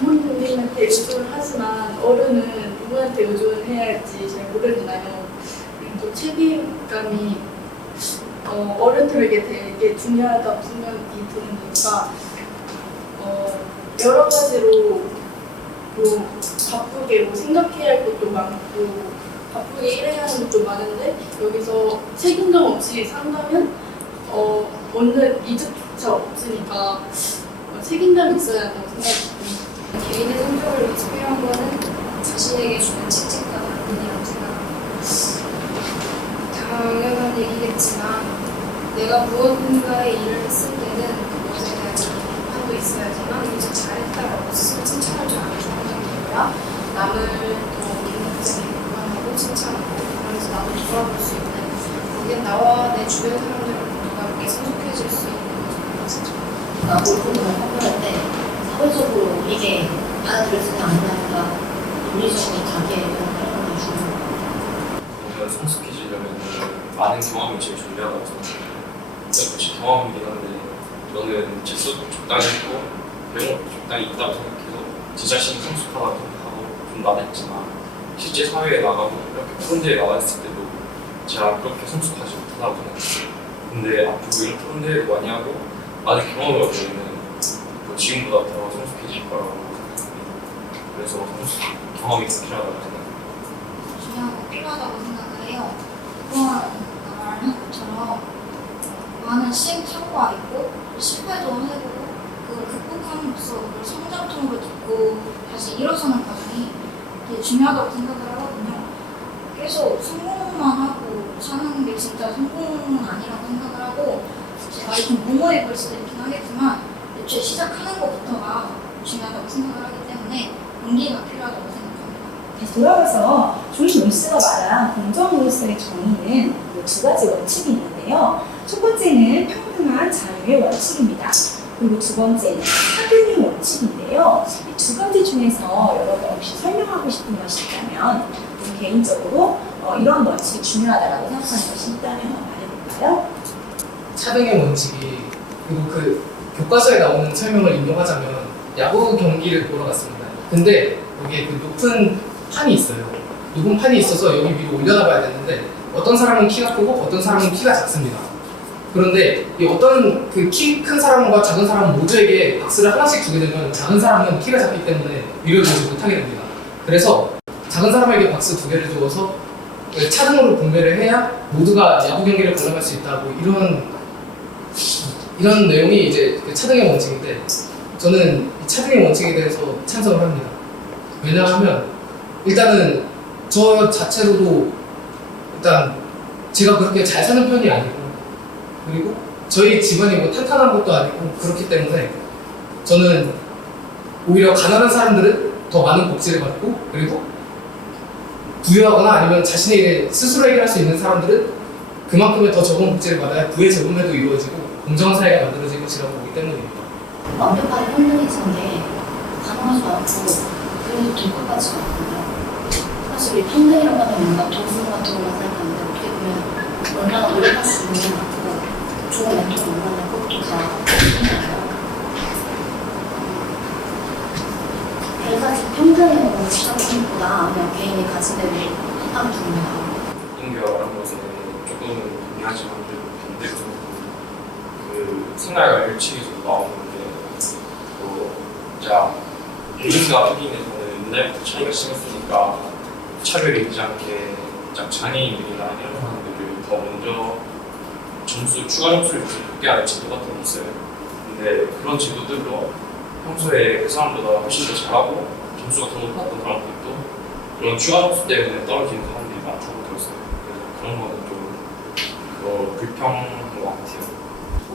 부모님한테 의존을 하지만 어른은 누구한테 의존을 해야 할지 잘 모르잖아요. 또 책임감이 어른들에게 되게 중요하다고 생각이 드는 이유가 여러 가지로 뭐 바쁘게 생각해야 할 것도 많고 바쁘게 일해야 하는 것도 많은데 여기서 책임감 없이 산다면 이득조차 없으니까 책임감이 있어야 한다고 생각합니다. 개인의 성적을 위해서 필요한 거는 자신에게 주는 책임감이라고 생각합니다. 당연한 얘기겠지만 내가 무언가의 일을 했을 때는 그것에 대한 비판도 있어야지만 이제 잘했다라고 스스로 칭찬을 좀 안 해주는 게 아니라 남을 더 기분있게 비판하고 칭찬하고 그러면서 나도 돌아볼 수 있는 거기엔 나와 내 주변 사람들 모두가 함께 성숙해질 수 있는 거죠. 그러니까 물품을 판별할 때 사회적으로 이게 받아들여지냐 안 되냐보다 논리적으로 가게 하는 게 중요해요. 보면 성숙해지려면 많은 경험이 제일 중요하다고 생각해요. 역시 경험이긴 한데 저는 책도 적당히 있고 배운 것도 적당히 있다고 생각해서 제 자신이 성숙하다고 생각하고 좀 나댔지만 실제 사회에 나가고 이렇게 토론대에 나갔을 때도 제가 그렇게 성숙하지 못하다고 생각했어요. 근데 앞으로 이런 토론대회를 많이 하고 많은 경험을 얻으면 지금보다 더 성숙해질 거라고 생각합니다. 그래서 경험이 더 필요하다고 생각합니다. 중요하고 필요하다고 생각을 해요. 그동안 말한 것처럼 많은 시행착오가 있고 실패도 해보고 그걸 극복함으로써 그걸 성장통으로 듣고 다시 일어서는 과정이 되게 중요하다고 생각을 하거든요. 계속 성공만 하고 사는 게 진짜 성공은 아니라고 생각을 하고 제 말이 좀 무모해 보일 수도 있긴 하겠지만 애초에 시작하는 것부터가 중요하다고 생각을 하기 때문에 용기가 필요하다고 생각합니다. 다시 돌아가서 존 롤스가 말한 공정으로서의 정의는 두 가지 원칙이 있는데요. 첫 번째는 평등한 자유의 원칙입니다. 그리고 두 번째는 사균의 원칙인데요. 이 두 가지 중에서 여러분 혹시 설명하고 싶은 것이 있다면 개인적으로 이런 원칙이 중요하다고 생각하는 것이 있다면 말해볼까요? 차등의 원칙이 그리고 그 교과서에 나오는 설명을 인용하자면 야구 경기를 보러 갔습니다. 근데 여기에 그 높은 판이 있어요. 높은 판이 있어서 여기 위로 올려다봐야 되는데 어떤 사람은 키가 크고 어떤 사람은 키가 작습니다. 그런데 이 어떤 그 키 큰 사람과 작은 사람 모두에게 박스를 하나씩 주게 되면 작은 사람은 키가 작기 때문에 위를 보지 못하게 됩니다. 그래서 작은 사람에게 박스 2개를 주어서 차등으로 분배를 해야 모두가 야구 경기를 관람할 수 있다고 이런 내용이 이제 그 차등의 원칙인데 저는 이 차등의 원칙에 대해서 찬성을 합니다. 왜냐하면 일단은 저 자체로도 일단 제가 그렇게 잘 사는 편이 아니고 그리고 저희 집안이 뭐 탄탄한 것도 아니고 그렇기 때문에 저는 오히려 가난한 사람들은 더 많은 복지를 받고 그리고 부유하거나 아니면 자신의 스스로 해결할 수 있는 사람들은 그만큼의 더 적은 복지를 받아야 부의 재분배도 이루어지고 공정한 사회가 만들어질 것이라고 보기 때문입니다. 완벽하게 평등해지는 게 가능하지도 않고 그래도 될 것 같지가 않거든요. 사실 우리 평등이라고 하면 뭔가 동승 같은 것만 생각하는데 어떻게 보면 얼마나 노력할 수 있는 것 같고 좋은 멘토를 만나는 것도 다 평등해요. 그래서 평등을 시작하는 것보다 그냥 개인이 가진 대로 하는 중입니다. 인교라는 것에 조금은 동의하지만 반대로 그 생활과 일치에서 나오는데 자 개인과 흑인에서는 옛날부터 차이가 심했으니까 차별이 있지 않게 장애인들이나 이런 사람들을 더 먼저 추가 점수를 높게 하는 제도 같은 게 있어요. 근데 그런 제도들로 평소에 그 사람보다 훨씬 더 잘하고 점수가 더 높았던 사람들도 그런 추가 점수 때문에 떨어지는 사람들이 많다고 들었어요. 그래서 그런 거는 좀 불평한 것 같아요.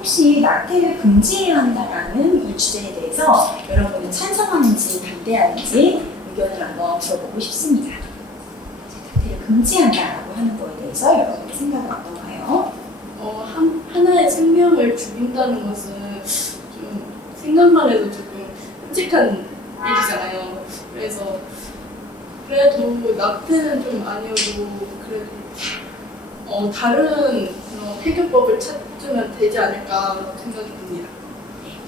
혹시 낙태를 금지해야 한다라는 이 주제에 대해서 여러분은 찬성하는지 반대하는지 의견을 한번 들어보고 싶습니다. 낙태를 금지한다라고 하는 거에 대해서 여러분의 생각은 어떤가요? 하나의 생명을 죽인다는 것은 좀 생각만 해도 조금 끔찍한 일이잖아요. 그래도 낙태는 좀 아니어도 그래도 다른 그런 해결법을 찾으면 되지 않을까 생각이 듭니다.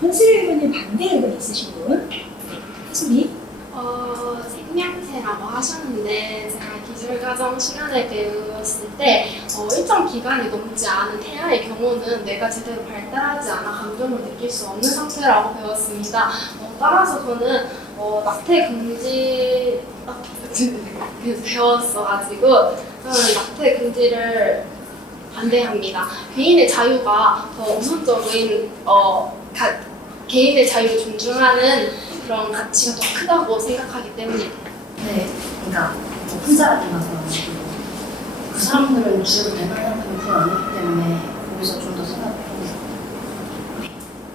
현실 의견에 반대 의견 있으신 분? 하수미? 생명체라고 하셨는데 제가 기술과정 시간에 배웠을 때 일정 기간이 넘지 않은 태아의 경우는 뇌가 제대로 발달하지 않아 감정을 느낄 수 없는 상태라고 배웠습니다. 따라서 저는 낙태 금지 배웠어가지고 저는 낙태 금지를 반대합니다. 개인의 자유가 더 우선적인 개인의 자유를 존중하는 그런 가치가 더 크다고 생각하기 때문입니다. 네, 그러니까 뭐 혼자 만나서 그 사람들은 주로 대단한 사람이 별로 아니기 때문에 거기서 좀 더 생각해보고.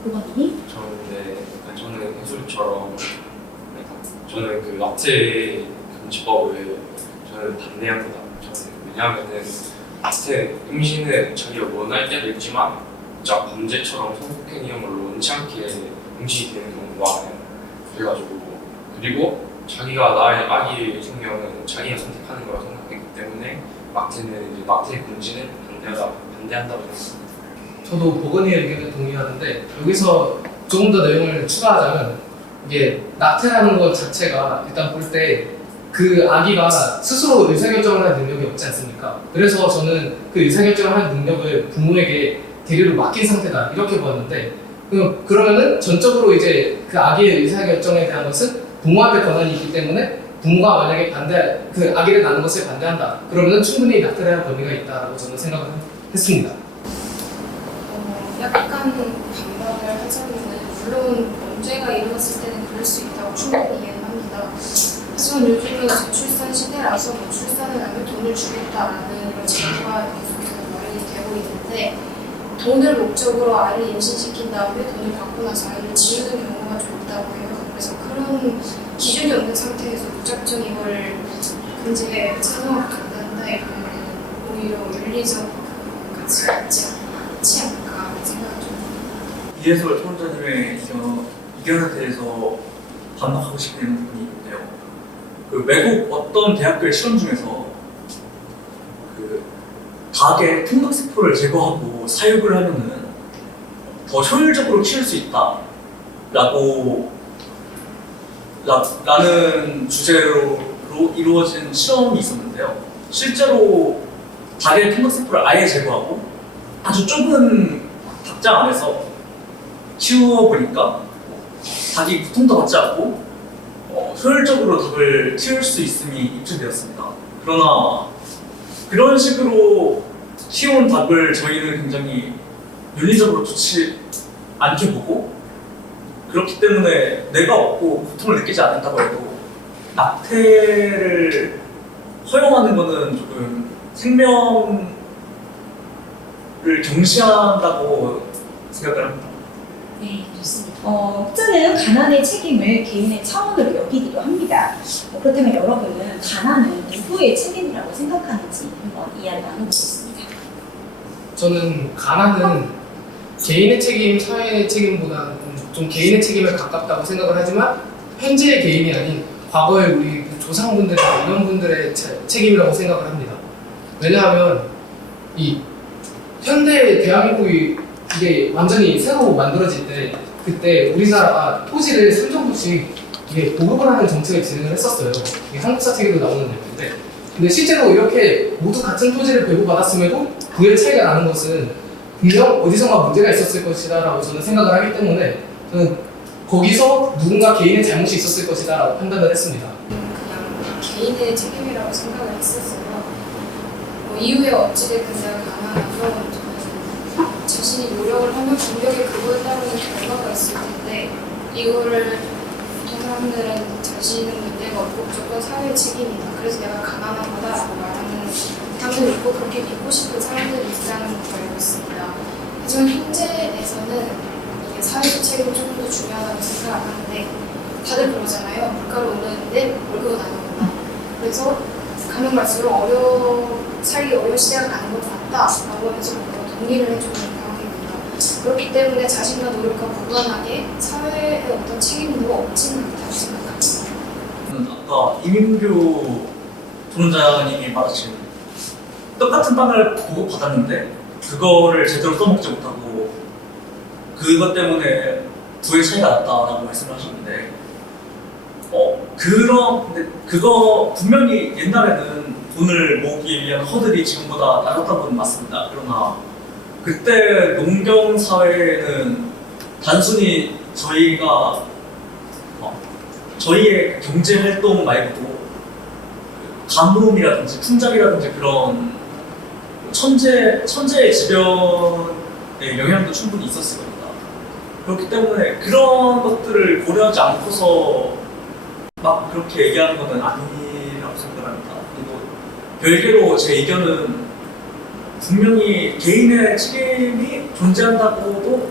그거니? 저는 해수리처럼 저는 그 낙태 금지법을 저는 반대합니다. 왜냐하면은 낙태 임신은 자기가 원할 때도 있지만 진짜 범죄처럼 성폭행 위험으로 원치 않게 임신이 되는 경우가 많아요. 그리고 자기가 낳을 아기의 생명은 자기가 선택하는 거라고 생각했기 때문에 낙태 금지는 반대한다고 생각합니다. 저도 보건이의 의견에 동의하는데 여기서 조금 더 내용을 추가하자면 이게 낙태라는 것 자체가 일단 볼 때 그 아기가 스스로 의사결정을 할 능력이 없지 않습니까? 그래서 저는 그 의사결정을 할 능력을 부모에게 대리로 맡긴 상태다 이렇게 보았는데 그러면은 전적으로 이제 그 아기의 의사결정에 대한 것은 부모한테 권한이 있기 때문에 부모가 만약에 그 아기를 낳는 것을 반대한다 그러면은 충분히 낙태를 할 범위가 있다라고 저는 생각을 했습니다. 약간 반박을 하자면은 물론 문제가 일어났을 때는 그럴 수 있다고 충분히 이해는 합니다. 하지만 요즘은 저출산 시대라서 출산을 하면 돈을 주겠다라는 이런 제도가 계속해서 마련이 되고 있는데 돈을 목적으로 아이를 임신시킨 다음에 돈을 받고 나서 아이를 지우는 경우가 좀 있다고 해요. 그래서 그런 기준이 없는 상태에서 무작정 이걸 금지에 찬성을 반대한다 이러면 오히려 윤리적 가치가 있지 않을까 생각이 좀 이해솔 토론자님의 의견에 대해서 반박하고 싶은 부분이 있는데요. 그 외국 어떤 대학교의 실험 중에서 그 닭의 통각세포를 제거하고 사육을 하면은 더 효율적으로 키울 수 라는 주제로 이루어진 실험이 있었는데요. 실제로 닭의 통각세포를 아예 제거하고 아주 좁은 닭장 안에서 키워보니까 닭이 고통도 받지 않고 효율적으로 닭을 키울 수 있음이 입증되었습니다. 그러나 그런 식으로 키운 닭을 저희는 굉장히 윤리적으로 좋지 않게 보고 그렇기 때문에 뇌가 없고 고통을 느끼지 않는다고 해도 낙태를 허용하는 것은 조금 생명을 경시한다고 생각을 합니다. 네, 좋습니다. 혹자는 가난의 책임을 개인의 차원으로 여기기도 합니다. 그렇다면 여러분은 가난은 누구의 책임이라고 생각하는지 한번 이야기 나눠보겠습니다. 저는 가난은 개인의 책임, 사회의 책임보다는 좀 개인의 책임에 가깝다고 생각을 하지만 현재의 개인이 아닌 과거의 우리 조상분들이나 이런 분들의 책임이라고 생각을 합니다. 왜냐하면 이 현대 대한민국이 이게 완전히 새로 만들어질 때 그때 우리나라가 토지를 3정도씩 이게 보급을 하는 정책을 진행을 했었어요. 이게 한국사 책에도 나오는 내용인데 근데 실제로 이렇게 모두 같은 토지를 배고받았음에도 부의 차이가 나는 것은 분명 어디선가 문제가 있었을 것이다 라고 저는 생각을 하기 때문에 저는 거기서 누군가 개인의 잘못이 있었을 것이다 라고 판단을 했습니다. 그냥 개인의 책임이라고 생각을 했었어요. 이후에 어찌됐든 제가 가난해서 자신이 노력을 하면 분명히 그거에 따르는 결과가 있을 텐데 이거를 보통 사람들은 자신은 문제가 없고 무조건 사회의 책임이다. 그래서 내가 가난하다라고 말하는 사람들이 있고 그렇게 믿고 싶은 사람들이 있다는 걸 알고 있습니다. 하지만 현재에서는 이게 사회적 책임이 조금 더 중요하다고 생각하는데 다들 그러잖아요. 물가로 오르는데 월급은 안 오른다. 그래서 가는 갈수록 살기 어려운 시대가 가는 것 같다라고 하면서 뭔가 동의를 해주는 상황입니다. 그렇기 때문에 자신과 노력과 무관하게 사회에 어떤 책임도 없지는 않다고 생각합니다. 아까 이민규 조론자님이 말하신 똑같은 빵을 보고 받았는데 그거를 제대로 써먹지 못하고 그것 때문에 부의 차이가 났다라고 말씀을 하셨는데 근데 그거 분명히 옛날에는 돈을 모으기 위한 허들이 지금보다 낮았던 건 맞습니다. 그러나 그때 농경 사회에는 단순히 저희의 경제 활동 말고도 가뭄이라든지 풍작이라든지 그런 천재의 지변의 영향도 충분히 있었을 겁니다. 그렇기 때문에 그런 것들을 고려하지 않고서 막 그렇게 얘기하는 것은 아니라고 생각합니다. 그리고 별개로 제 의견은 분명히 개인의 책임이 존재한다고도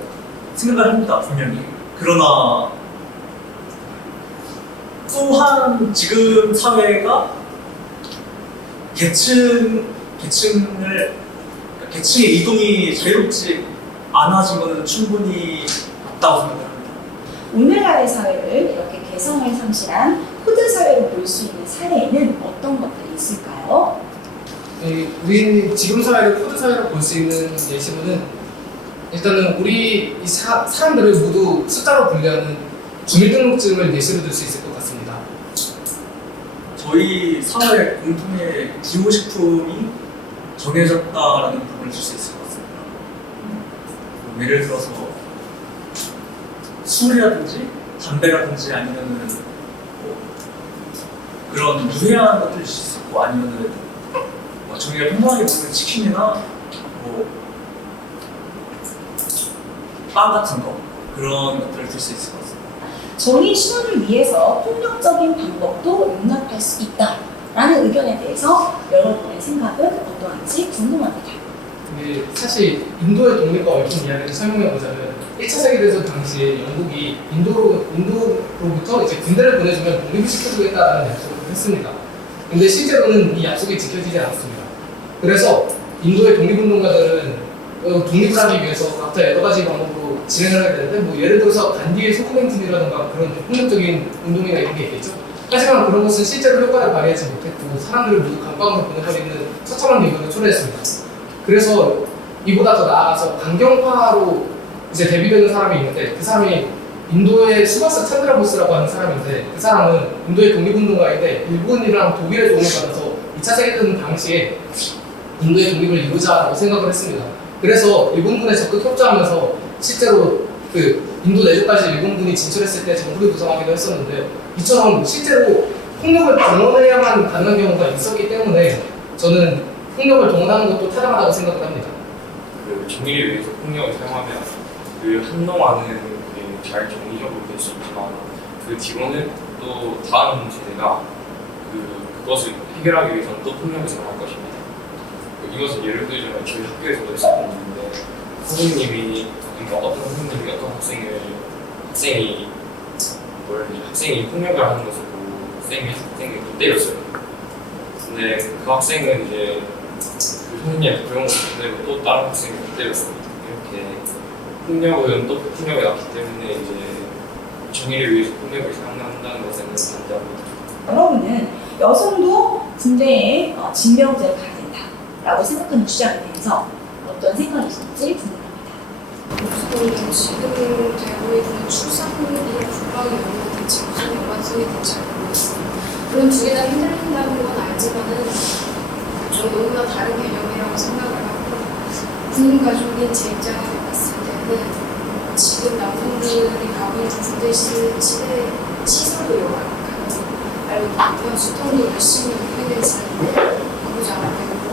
생각을 합니다. 분명히. 그러나 또한 지금 사회가 계층의 이동이 자유롭지 않아진 것은 충분히 맞다고 생각합니다. 오늘날의 사회를 이렇게 개성을 상실한 코드 사회로 볼 수 있는 사례에는 어떤 것들이 있을까요? 우리 지금 사회를 코드 사회로 볼 수 있는 예시로는 일단은 우리 이 사람들을 모두 숫자로 분류하는 주민등록증을 예시로 들 수 있을 것 같습니다. 저희 사회 공통의 기호식품이 정해졌다라는 부분을 줄 수 있을 것 같습니다. 예를 들어서 술이라든지 담배라든지 아니면은 그런 무해한 것들일 수 있고 아니면은 저희가 평범하게 먹는 치킨이나 빵 같은 거 그런 것들을 들 수 있을 것 같습니다. 정의 실현을 위해서 폭력적인 방법도 용납할 수 있다라는 의견에 대해서 여러분의 생각은 어떠한지 궁금합니다. 사실 인도의 독립과 얽힌 이야기를 설명해 보자면 1차 세계대전 당시에 영국이 인도로부터 이제 군대를 보내주면 독립을 시켜주겠다라는 약속을 했습니다. 근데 실제로는 이 약속이 지켜지지 않았습니다. 그래서 인도의 독립운동가들은 독립을 하기 위해서 각자 여러 가지 방법으로 진행을 해야 되는데 예를 들어서 간디의 소금행진이라든가 그런 폭력적인 운동이나 이런 게 있겠죠. 하지만 그런 것은 실제로 효과를 발휘하지 못했고 사람들을 모두 감방으로 보내버리는 처참한 결과를 초래했습니다. 그래서 이보다 더 나아가서 강경파로 이제 데뷔되는 사람이 있는데 그 사람이 인도의 수바스 찬드라보스라고 하는 사람인데 그 사람은 인도의 독립운동가인데 일본이랑 독일의 도움을 받아서 2차 세계대전 당시에 인도의 독립을 이루자라고 생각을 했습니다. 그래서 일본군에 적극 협조하면서 실제로 그 인도 내주까지 일본군이 진출했을 때 정부를 구성하기도 했었는데 이처럼 실제로 폭력을 동원해야만 가능한 경우가 있었기 때문에 저는 폭력을 동원하는 것도 타당하다고 생각을 합니다. 그 정의를 위해서 폭력을 사용하면 그 한동안은 잘 정의적으로 될 수 있지만 그 뒤로는 또 다음 세대가 그것을 해결하기 위해서는 또 폭력을 사용할 것입니다. 이것은 예를 들자면 저희 학교에서도 했었던 일인데 어떤 선생님이 어떤 학생이 폭력을 하는 것을 보고 학생이 또 때렸어요. 근데 그 학생은 이제 그 선생님한테 그런 것을 때리고 또 다른 학생을 또 때렸습니다. 이렇게 폭력은 또 폭력이 났기 때문에 이제 정의를 위해서 폭력을 사용한다는 것에는 반대합니다. 여러분은 여성도 군대에 징병제를 가야 된다라고 생각하는 주장에 대해서 어떤 생각이신지 궁금합니다. 우선 지금 되고 있는 출산이나 불방의 연구 대책, 무슨 연관성이 될지 잘 모르겠습니다. 물론 두 개 다 흔들린다는 건 알지만은 좀 너무나 다른 개념이라고 생각을 하고 군인 가족인 제 입장에서 봤을 때는 지금 남성들이 가고 있는 군대 시설도 요구하고 알고 있고요. 수통도 열심히 운영되지 않는데 가보지 않고 있고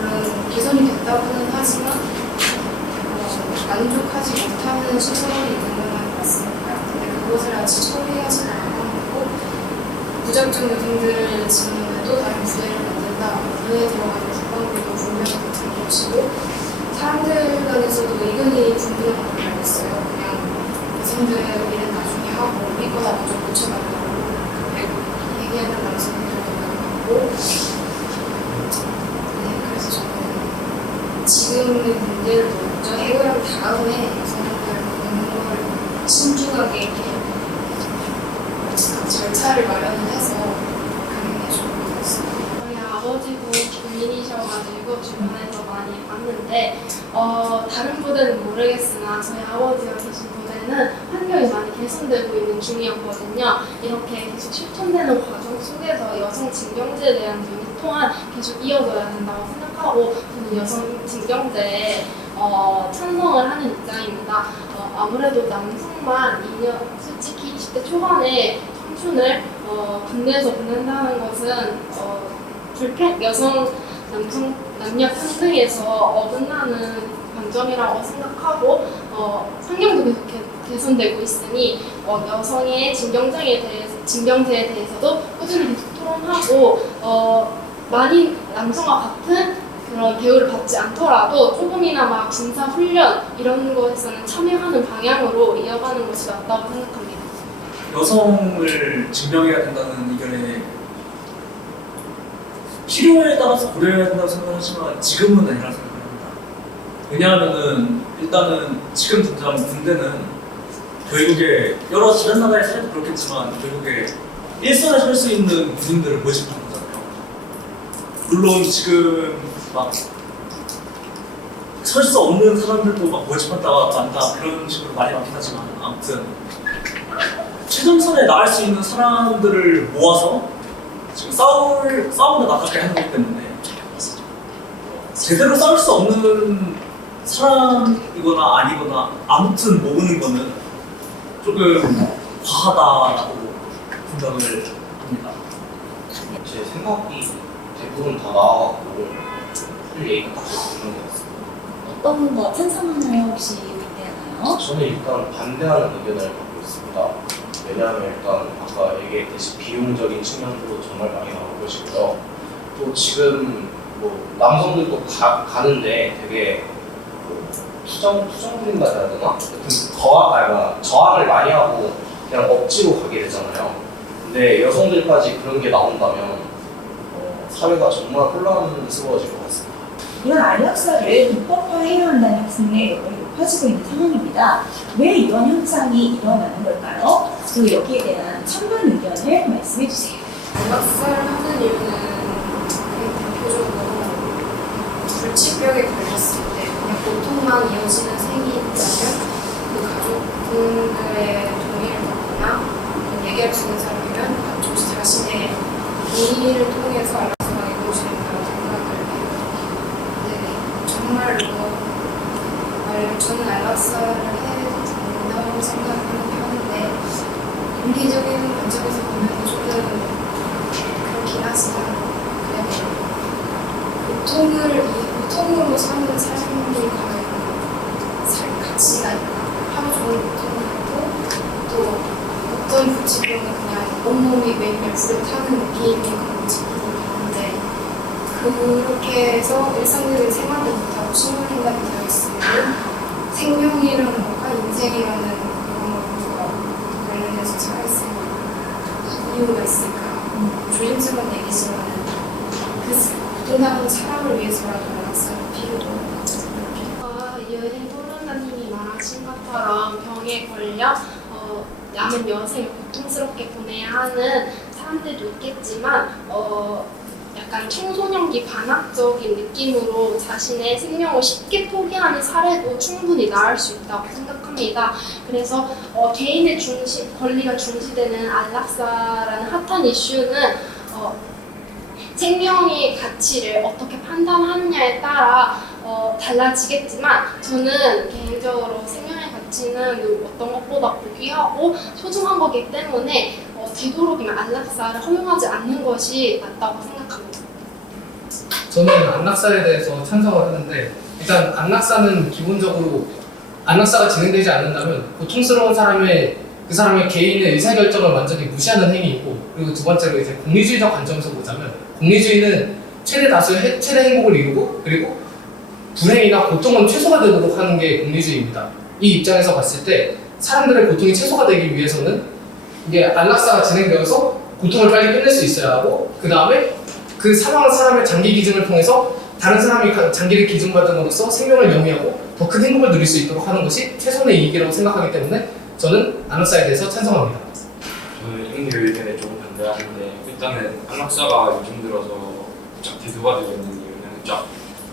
물론 개선이 됐다고는 하지만 만족하지 못하는 시설이 있는 것만 같습니다. 근데 그것을 아직 처리하지는 않고 무작정 여성들을 지금 또 다른 부대를 만든다. 부대에 들어가는 국방부도 분명히 붙은 것이고 사람들 간에서도 의견이 분분한 걸 알고 있어요. 그냥 여성들 일은 나중에 하고 우리 거나 먼저 고쳐달라고 얘기하는 남성들도 많고, 네, 그래서 저는 지금의 문제를 먼저 해결한 다음에 여성들 보는 걸 신중하게 이렇게 절차를 마련을 해서 가는 게 좋을 것 같습니다. 저희 아버지도 군인이셔가지고 주변에서 많이 봤는데 다른 부대는 모르겠으나 저희 아버지가 계신 부대는 환경이 많이 개선되고 있는 중이었거든요. 이렇게 계속 실천되는 과정 속에서 여성 징병제에 대한 논의 또한 계속 이어져야 된다고 생각하고 저는 여성 징병제에 찬성을 하는 입장입니다. 아무래도 남성만 2년, 솔직히 20대 초반에 청춘을 군대에서 보낸다는 것은 여성, 남성, 남녀 평등에서 어긋나는 관점이라고 생각하고 환경도 계속 개선되고 있으니 여성의 징병제에 대해서도 꾸준히 계속 토론하고 많이 남성과 같은 그런 대우를 받지 않더라도 조금이나마 군사 훈련 이런 것에서는 참여하는 방향으로 이어가는 것이 맞다고 생각합니다. 여성을 징병해야 된다는 의견에 필요에 따라서 고려해야 된다고 생각하지만 지금은 아니라 생각합니다. 왜냐하면은 일단은 지금 당장 군대는 결국에 여러 다른 나라의 사례도 그렇겠지만 결국에 일선에 설 수 있는 군인들을 모집하는 거잖아요. 물론 지금 막 설 수 없는 사람들도 막 모집한다가 많다 그런 식으로 말이 많긴 하지만 아무튼 최전선에 나갈 수 있는 사람들을 모아서 지금 싸움을 나가게 하는 거기 때문에 제대로 싸울 수 없는 사람이거나 아니거나 아무튼 모으는 거는 조금 과하다고 생각을 합니다. 제 생각이 대부분 다 나와갖고 할 얘기가 다 있는 것 같습니다. 어떤 거 찬성하나요? 혹시 반대하나요? 저는 일단 반대하는 의견을 갖고 있습니다. 왜냐하면 일단 아까 얘기했듯이 비용적인 측면도 정말 많이 나올 것이고요. 또 지금 뭐 남성들도 가는데 되게 투정 부린다 해야 되나? 저항을 많이 하고 그냥 억지로 가게 되잖아요. 근데 여성들까지 그런 게 나온다면 사회가 정말 혼란스러워질 것 같습니다. 이런 안락사를 불법화해야 한다는 학생의 여론이 높아지고 있는 상황입니다. 왜 이런 현상이 일어나는 걸까요? 그리고 여기에 대한 첨단 의견을 말씀해 주세요. 안락사를 하는 이유는 대표적으로 불치병에 걸렸을 때 그냥 고통만 이어지는 생이 있다면 그 가족분들의 동의를 받거나 얘기할 수 있는 사람이면 가족 자신의 개인을 통해서 안락사가 이루어지는 다고 생각을 해요. 네, 정말로 저는 안락사를 해도 된다고 생각하는 편인데 윤리적인 관점에서 보면 조금 그렇긴 하지만 고통으로 사는 삶이 과연 가치가 있나? 하루 종일 고통을 하고 또 어떤 불치병은 그냥 온몸이 매일매일 불을 타는 느낌이 그런지 모르겠는데 그렇게 해서 일상적인 생활도 못하고 식물인간이 되어 있으면 생명이라는 것과 인생이라는 그런 것과 관련해서 살아있을 이유가 있을까? 조심스러운 얘기지만 그 고통하는 사람을 위해서라도 안락사를 필요도 여행 토론사님이 말하신 것처럼 병에 걸려 남은 여생을 고통스럽게 보내야 하는 사람들도 있겠지만 약간 청소년기 반학적인 느낌으로 자신의 생명을 쉽게 포기하는 사례도 충분히 나올 수 있다고 생각합니다. 그래서 개인의 권리가 중시되는 안락사라는 핫한 이슈는 생명의 가치를 어떻게 판단하느냐에 따라 달라지겠지만 저는 개인적으로 생명의 가치는 어떤 것보다 고귀하고 소중한 거기 때문에 되도록이면 안락사를 허용하지 않는 것이 맞다고 생각합니다. 저는 안락사에 대해서 찬성을 하는데 일단 안락사는 기본적으로 안락사가 진행되지 않는다면 고통스러운 그 사람의 개인의 의사결정을 완전히 무시하는 행위이고 그리고 두 번째로 이제 공리주의적 관점에서 보자면 공리주의는 최대 다수의 최대 행복을 이루고 그리고 불행이나 고통은 최소화 되도록 하는 게 공리주의입니다. 이 입장에서 봤을 때 사람들의 고통이 최소화 되기 위해서는 이게 안락사가 진행되어서 고통을 빨리 끝낼 수 있어야 하고, 그 다음에 그 사망한 사람의 장기 기증을 통해서 다른 사람이 장기를 기증받음으로써 생명을 영위하고 더 큰 행복을 누릴 수 있도록 하는 것이 최선의 이익이라고 생각하기 때문에 저는 안락사에 대해서 찬성합니다. 저는 인류 의견에 조금 반대하는데, 일단은 안락사가 요즘 들어서 쫙 대두가 되고 있는 이유는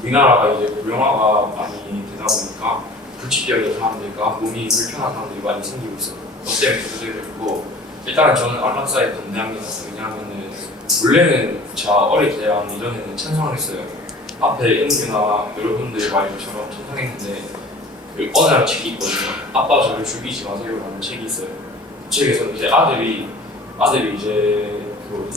우리나라가 이제 고령화가 많이 되다 보니까 불치병인 사람들과 몸이 불편한 사람들이 많이 생기고 있어요. 그 때문에 대두되고 있고, 일단은 저는 안락사에 반대합니다. 왜냐하면은 원래는 제가 어릴 때랑 이전에는 찬성을 했어요. 앞에 은규나 여러분들 말처럼 찬성했는데, 그 어느 날 책이 있거든요. 아빠 저를 죽이지 마세요라는 책이 있어요. 그 책에서는 이제 아들이 이제 그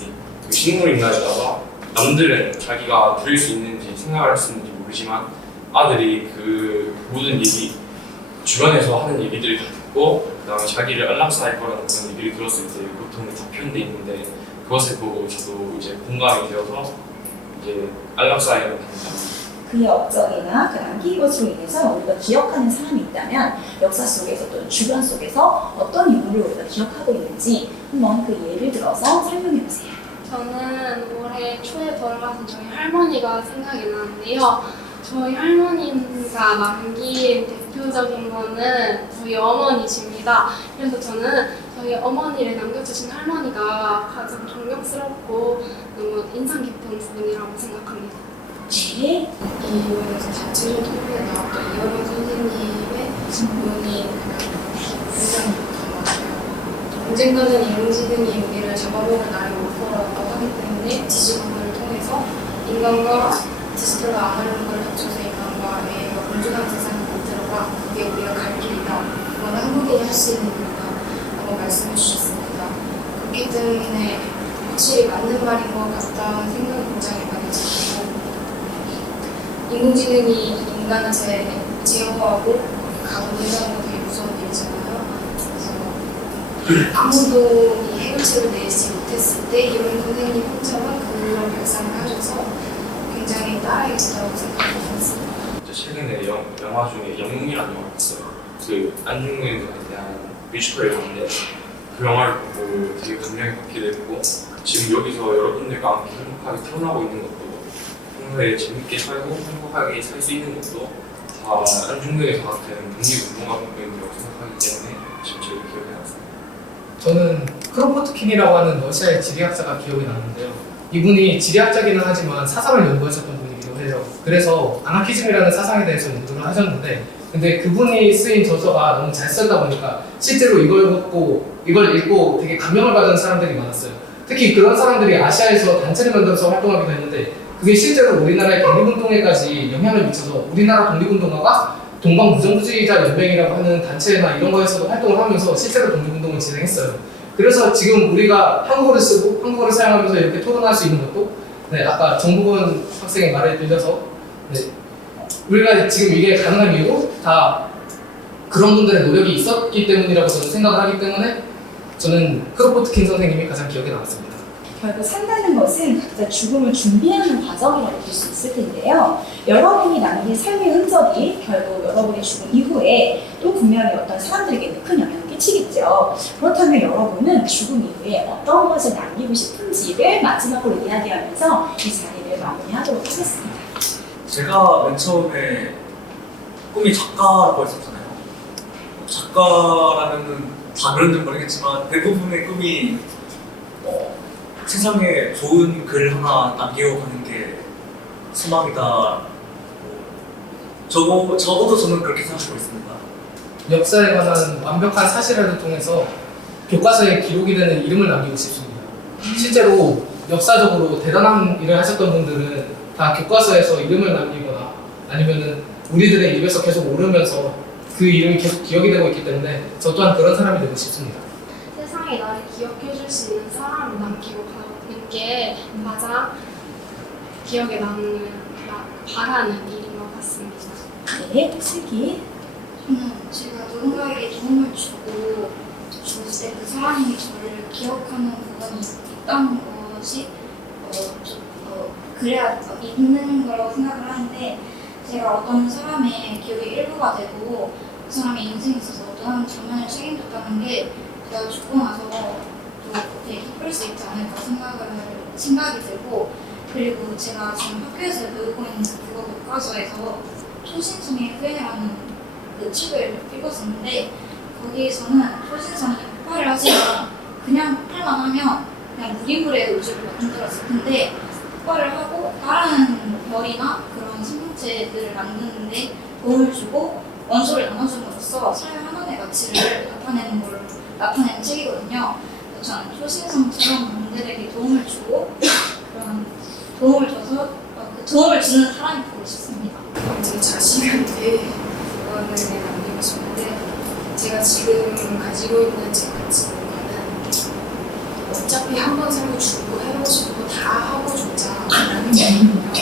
식물인간에다가 남들은 자기가 들을 수 있는지 생각을 할 수 있는지 모르지만 아들이 그 모든 얘기, 주변에서 하는 얘기들을 다 듣고 그다음에 자기를 안락사할 거라는 그런 얘기를 들었을 때 고통이 다 표현되어 있는데, 그것을 보고 저도 이제 공감이 되어서 이제 안락사에 반대합니다. 그의 업적이나 그 남긴 것으로 인해서 우리가 기억하는 사람이 있다면 역사 속에서 또는 주변 속에서 어떤 인물을 우리가 기억하고 있는지 한번 그 예를 들어서 설명해 보세요. 저는 올해 초에 돌아가신 저희 할머니가 생각이 나는데요. 저희 할머니가 남긴 대표적인 거는 저희 어머니십니다. 그래서 저는 저희 어머니를 남겨주신 할머니가 가장 존경스럽고 너무 인상 깊은 부분이라고 생각합니다. 네. 이번에서 자체적 토론에 나왔던 이어령 선생님의 질문이 굉장히 좋던 것 같아요. 언젠가는 인공지능이 우리를 잡아먹을 날이 올 거라고 하기 때문에 디지몬을 통해서 인간과 디지털과 아날로그를 합쳐서 인간과 AI가 공존하는 세상을 만들어가 그게 우리가 갈 길이다. 그건 한국인이 할 수 있는 일이다. 라고 말씀해 주셨습니다. 그렇기 때문에 확실히 맞는 말인 것 같다는 생각이 굉장히 많이 들고, 인공지능이 인간을 제어하고 가동한다는 건 되게 무서운 일이잖아요. 그래서 아무도 이 해결책을 내지 못했을 때 이런 선생님 혼자만 그런 발상을 하셔서 굉장히 따라야겠다고 생각했습니다. 최근에 영화 중에 영웅이라는 영화가 있어요. 그 안중근에 대한 뮤지컬을 봤는데 그 영화를 보고 되게 감명이 받게 됐고, 지금 여기서 여러분들과 함께 행복하게 태어나고 있는 것도, 평소에 재밌게 살고 행복하게 살 수 있는 것도 다 안중근에서 같은 독립운동가 분들이라고 생각하기 때문에 지금 제일 기억에 남습니다. 저는 크로포트킨이라고 하는 러시아의 지리학자가 기억이 나는데요. 이분이 지리학자기는 하지만 사상을 연구하셨던 분이기도 해요. 그래서 아나키즘이라는 사상에 대해서 연구를 하셨는데, 근데 그분이 쓰인 저서가 너무 잘 쓰다 보니까 실제로 이걸 읽고 되게 감명을 받은 사람들이 많았어요. 특히 그런 사람들이 아시아에서 단체를 만들어서 활동하기도 했는데, 그게 실제로 우리나라의 독립운동에까지 영향을 미쳐서 우리나라 독립운동가가 동방무정부주의자 연맹이라고 하는 단체나 이런 거에서도 활동을 하면서 실제로 독립운동을 진행했어요. 그래서 지금 우리가 한국어를 쓰고 한국어를 사용하면서 이렇게 토론할 수 있는 것도, 아까 정국원 학생의 말에 빌려서 우리가 지금 이게 가능한 이유도 다 그런 분들의 노력이 있었기 때문이라고 저는 생각을 하기 때문에 저는 크로포트킨 선생님이 가장 기억에 남았습니다. 결국 산다는 것은 각자 죽음을 준비하는 과정이라고 볼 수 있을 텐데요. 여러분이 남긴 삶의 흔적이 결국 여러분의 죽음 이후에 또 분명히 어떤 사람들에게 큰 영향을 끼치겠죠. 그렇다면 여러분은 죽음 이후에 어떤 것을 남기고 싶은지를 마지막으로 이야기하면서 이 자리를 마무리하도록 하겠습니다. 제가 맨 처음에 꿈이 작가라고 했었잖아요. 작가라면은 다 그런지 모르겠지만 대부분의 꿈이 세상에 좋은 글 하나 남기고 가는 게 소망이다. 적어도 저는 그렇게 생각하고 있습니다. 역사에 관한 완벽한 사실을 통해서 교과서에 기록이 되는 이름을 남기고 싶습니다. 실제로 역사적으로 대단한 일을 하셨던 분들은 다 교과서에서 이름을 남기거나 아니면은 우리들의 입에서 계속 오르면서 그 이름이 계속 기억이 되고 있기 때문에 저 또한 그런 사람이 되고 싶습니다. 세상에 나를 기억해줄 수 있는 사람을 남기고 가는 게 가장 기억에 남는, 바라는 일인 것 같습니다. 네, 슬기. 저는 제가 누군가에게 도움을 주고 죽었을 때 그 사람이 저를 기억하는 부분이 있다는 것이 그래야 있는 거라고 생각을 하는데, 제가 어떤 사람의 기억의 일부가 되고 그 사람의 인생에 있어서 어떠한 장면을 책임졌다는 게 제가 죽고 나서 또 되게 기쁠 수 있지 않을까 생각이 들고, 그리고 제가 지금 학교에서 배우고 있는 국어 교과서에서 초신성의 후회라는 그 책을 읽었었는데, 거기에서는 초신성이 폭발을 하지만 그냥 폭발만 하면 그냥 무기물의 우주를 만들었을 텐데, 폭발을 하고 다른 별이나 그런 생명체들을 만드는데 도움을 주고 원소를 나눠줌으로써 사회 하나의 가치를 나타내는 책이거든요. 저는 초신성처럼 분들에게 도움을 주고 그런 도움을 줘서 그 도움을 주는 사람이 되고 싶습니다. 제 자신한테 조언을 남기고 싶은데, 제가 지금 가지고 있는 제 가치관은 어차피 한 번 살고 죽고 해보고 싶은 거 다 하고 죽자라는 거거든요.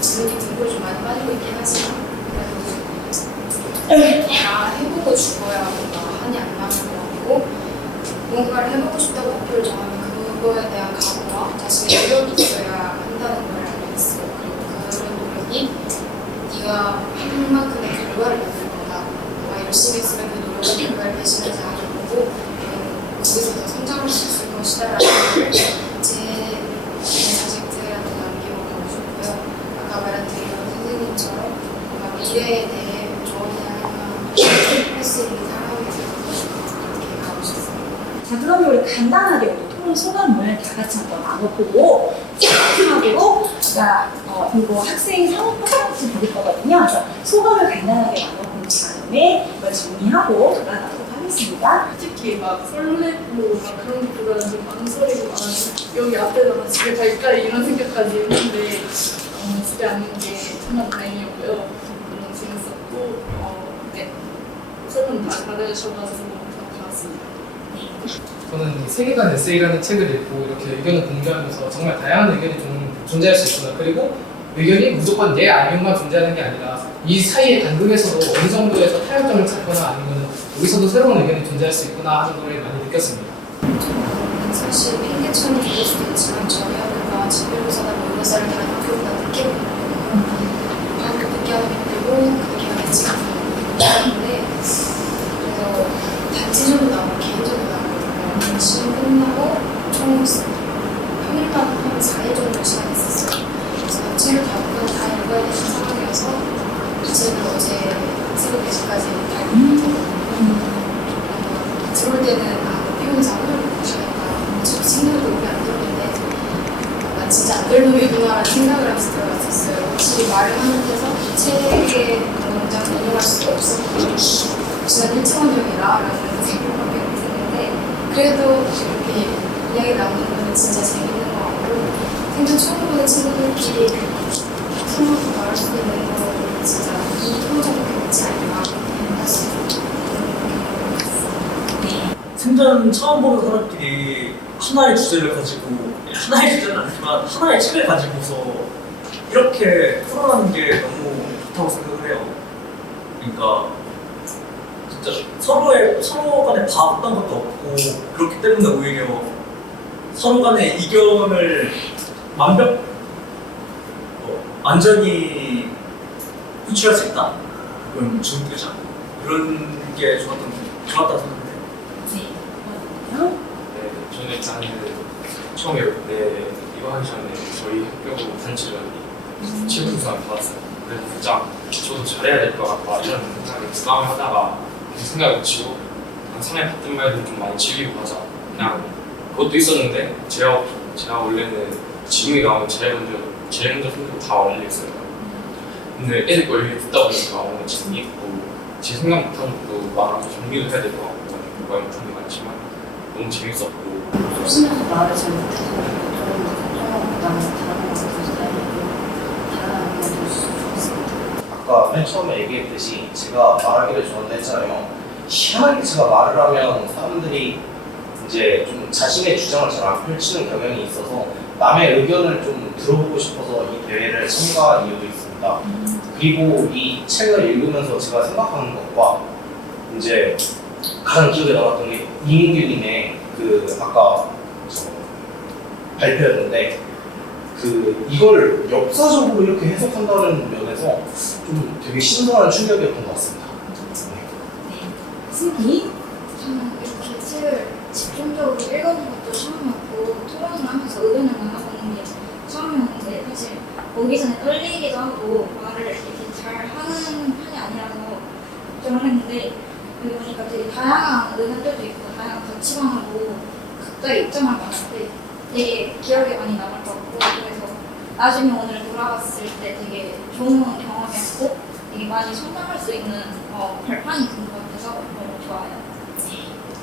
지금 공부를 좀 많이 빠지고 있긴 하지만 그래도 다 해보고 죽어야 뭔가 한이 안 나는 거고, 뭔가를 해보고 싶다고 목표를 정하면 그거에 대한 각오와 자신의 노력이 있어야 한다는 걸 알고 있어요. 그리고 그런 노력이 네가 한 만큼의 결과를 만들 거다. 너가 열심히 했으면 그 노력의 결과를 배신하지 않을 거고, 거기서 더 성장할 수 있을 것이다라는 걸 제 자식들한테 남기고 가고 싶고요. 아까 말했던 선생님처럼 뭔가 미래에 대해 조언을 할 수 있는 사람이 되고 싶고, 그렇게 가고 싶습니다. 자, 그러면 우리 간단하게 우리 토론 소감을 다 같이 한번 나눠보고 마지막으로 이거 학생 상호 퍼포먼스 드릴 거거든요. 그래서 소감을 간단하게 나눠본 다음에 이걸 정리하고 돌아가도록 하겠습니다. 솔직히 막 설레고 막 그런 것보다는 좀 망설이고 여기 앞에다가 집에 갈까 이런 생각까지 했는데 집에 안 온 게 정말 다행이었고요. 너무 재밌었고 네, 설명 다 잘해주셔가지고 좋았습니다. 저는 세계관 에세이라는 책을 읽고 이렇게 의견을 공유하면서 정말 다양한 의견이 좀 존재할 수 있구나. 그리고 의견이 무조건 예 아니요만 존재하는 게 아니라 이 사이의 간극에서도 어느 정도에서 타협점을 찾거나 아니면 여기서도 새로운 의견이 존재할 수 있구나 하는 걸 많이 느꼈습니다. 사실 핑계처럼 들릴 수도 있지만 저희 학교가 진료교사나 모의고사를 다른 학교보다 늦게 보거든요. 학교 늦게 하기 힘들고 그렇게 하기 지금 하는데, 그래서 단체적으로 나오고 개인적으로 나오거든요. 시험 끝나고 총 평일만 한 4일 정도 시간이 있었어요. 그래서 책을 다 읽어야 되는 상황이어서 이 책을 어제 새벽 4시까지 달고 들어올 때는 피곤해서 오늘 못 쉬겠다. 저 생각도 오래 안 들었는데 난 진짜 안 될 놈이구나 생각을 하면서 들어갔었어요. 확실히 말을 하는 데서 책의 문장을 인용할 수가 없었고 지난 1차원형이라는 생각밖에 못했는데, 그래도 이렇게 이야기 나오는 거는 진짜 재밌는 것 같고, 생전 처음 보는 친구들끼리 서로 말할 수 있는 거는 진짜 이 프로젝트 끝이 아니라 할 수 있는 생전 처음 보는 사람끼리 하나의 주제를 가지고, 하나의 주제는 아니지만 하나의 책을 가지고서 이렇게 풀어나는 게 너무 좋다고 생각을 해요. 그러니까 진짜 서로 간에 봐왔던 것도 없고, 그렇기 때문에 오히려 서로 간의 이견을 완전히 유출할 수 있다. 그건 중요하지 않고 그런 게 좋았다고 생각해요. 네, 저는 일단은 처음에 이거 하기 전에 저희 학교 단체전이 치부수상 받았어요. 그래서 진짜 저도 잘해야 될 것 같다 이런 생각을 부담을 하다가 그 생각을 치고 상에 받던 말들 좀 많이 즐기고 가자. 그냥 그것도 있었는데 제가 원래는 지금이 나오면 제일 먼저 손들고 다 올리겠어요. 근데 애들 거 얘기 듣다 보니까 오늘 재미있고 제 생각 못한 것도 말하고 정리도 해야 될 것 같고 말 못한 게 많지만 너무 재밌었고. 소심해서 말을 잘 못해서 좀 걱정하고 나면서 다른 것도 다른 것도 좋았습니다. 아까 맨 처음에 얘기했듯이 제가 말하기를 좋아한다 했잖아요. 희한하게 제가 말을 하면 사람들이 이제 좀 자신의 주장을 잘 안 펼치는 경향이 있어서 남의 의견을 좀 들어보고 싶어서 이 대회를 참가한 이유도 있습니다. 그리고 이 책을 읽으면서 제가 생각하는 것과 이제 가장 기억에 남았던 게 이민규님의 그 아까 발표였는데 이걸 역사적으로 이렇게 해석한다는 면에서 좀 되게 신선한 충격이었던 것 같습니다. 슬기? 저는 이렇게 책을 집중적으로 읽어본 것도 처음이었고 토론을 하면서 의견을 나눠보는 게 처음이었는데 사실 오기 전에 떨리기도 하고 말을 이렇게 잘 하는 편이 아니라서 걱정을 했는데 여기 보니까 되게 다양한 의견들도 있고 다양한 가치관하고 각자의 입장을 말할 때 되게 기억에 많이 남을 것 같고 그래서 나중에 오늘 돌아봤을 때 되게 좋은 경험이었고 되게 많이 성장할 수 있는 발판이 된 것 같아서 너무 좋아요.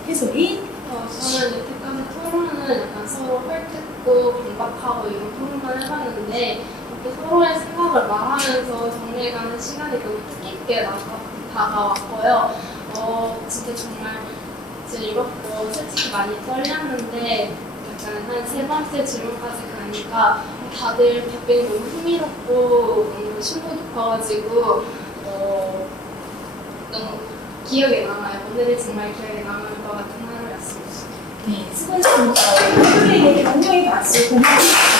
해솔이? 저는 여태까지 토론은 약간 서로 헐뜯고 반박하고 이런 토론을 해봤는데 이렇게 서로의 생각을 말하면서 정리해가는 시간이 너무 뜻깊게 다가왔고요. 진짜 정말 즐겁고 솔직히 많이 떨렸는데 약간 한 세 번째 질문까지 가니까 다들 답변이 너무 흥미롭고 너무 심도 깊어가지고 너무 기억에 남아요. 오늘이 정말 기억에 남을 것 같은 하루였습니다. 네, 수고하셨습니다. 오늘의 얘기 분명히 봤을 고맙습니다.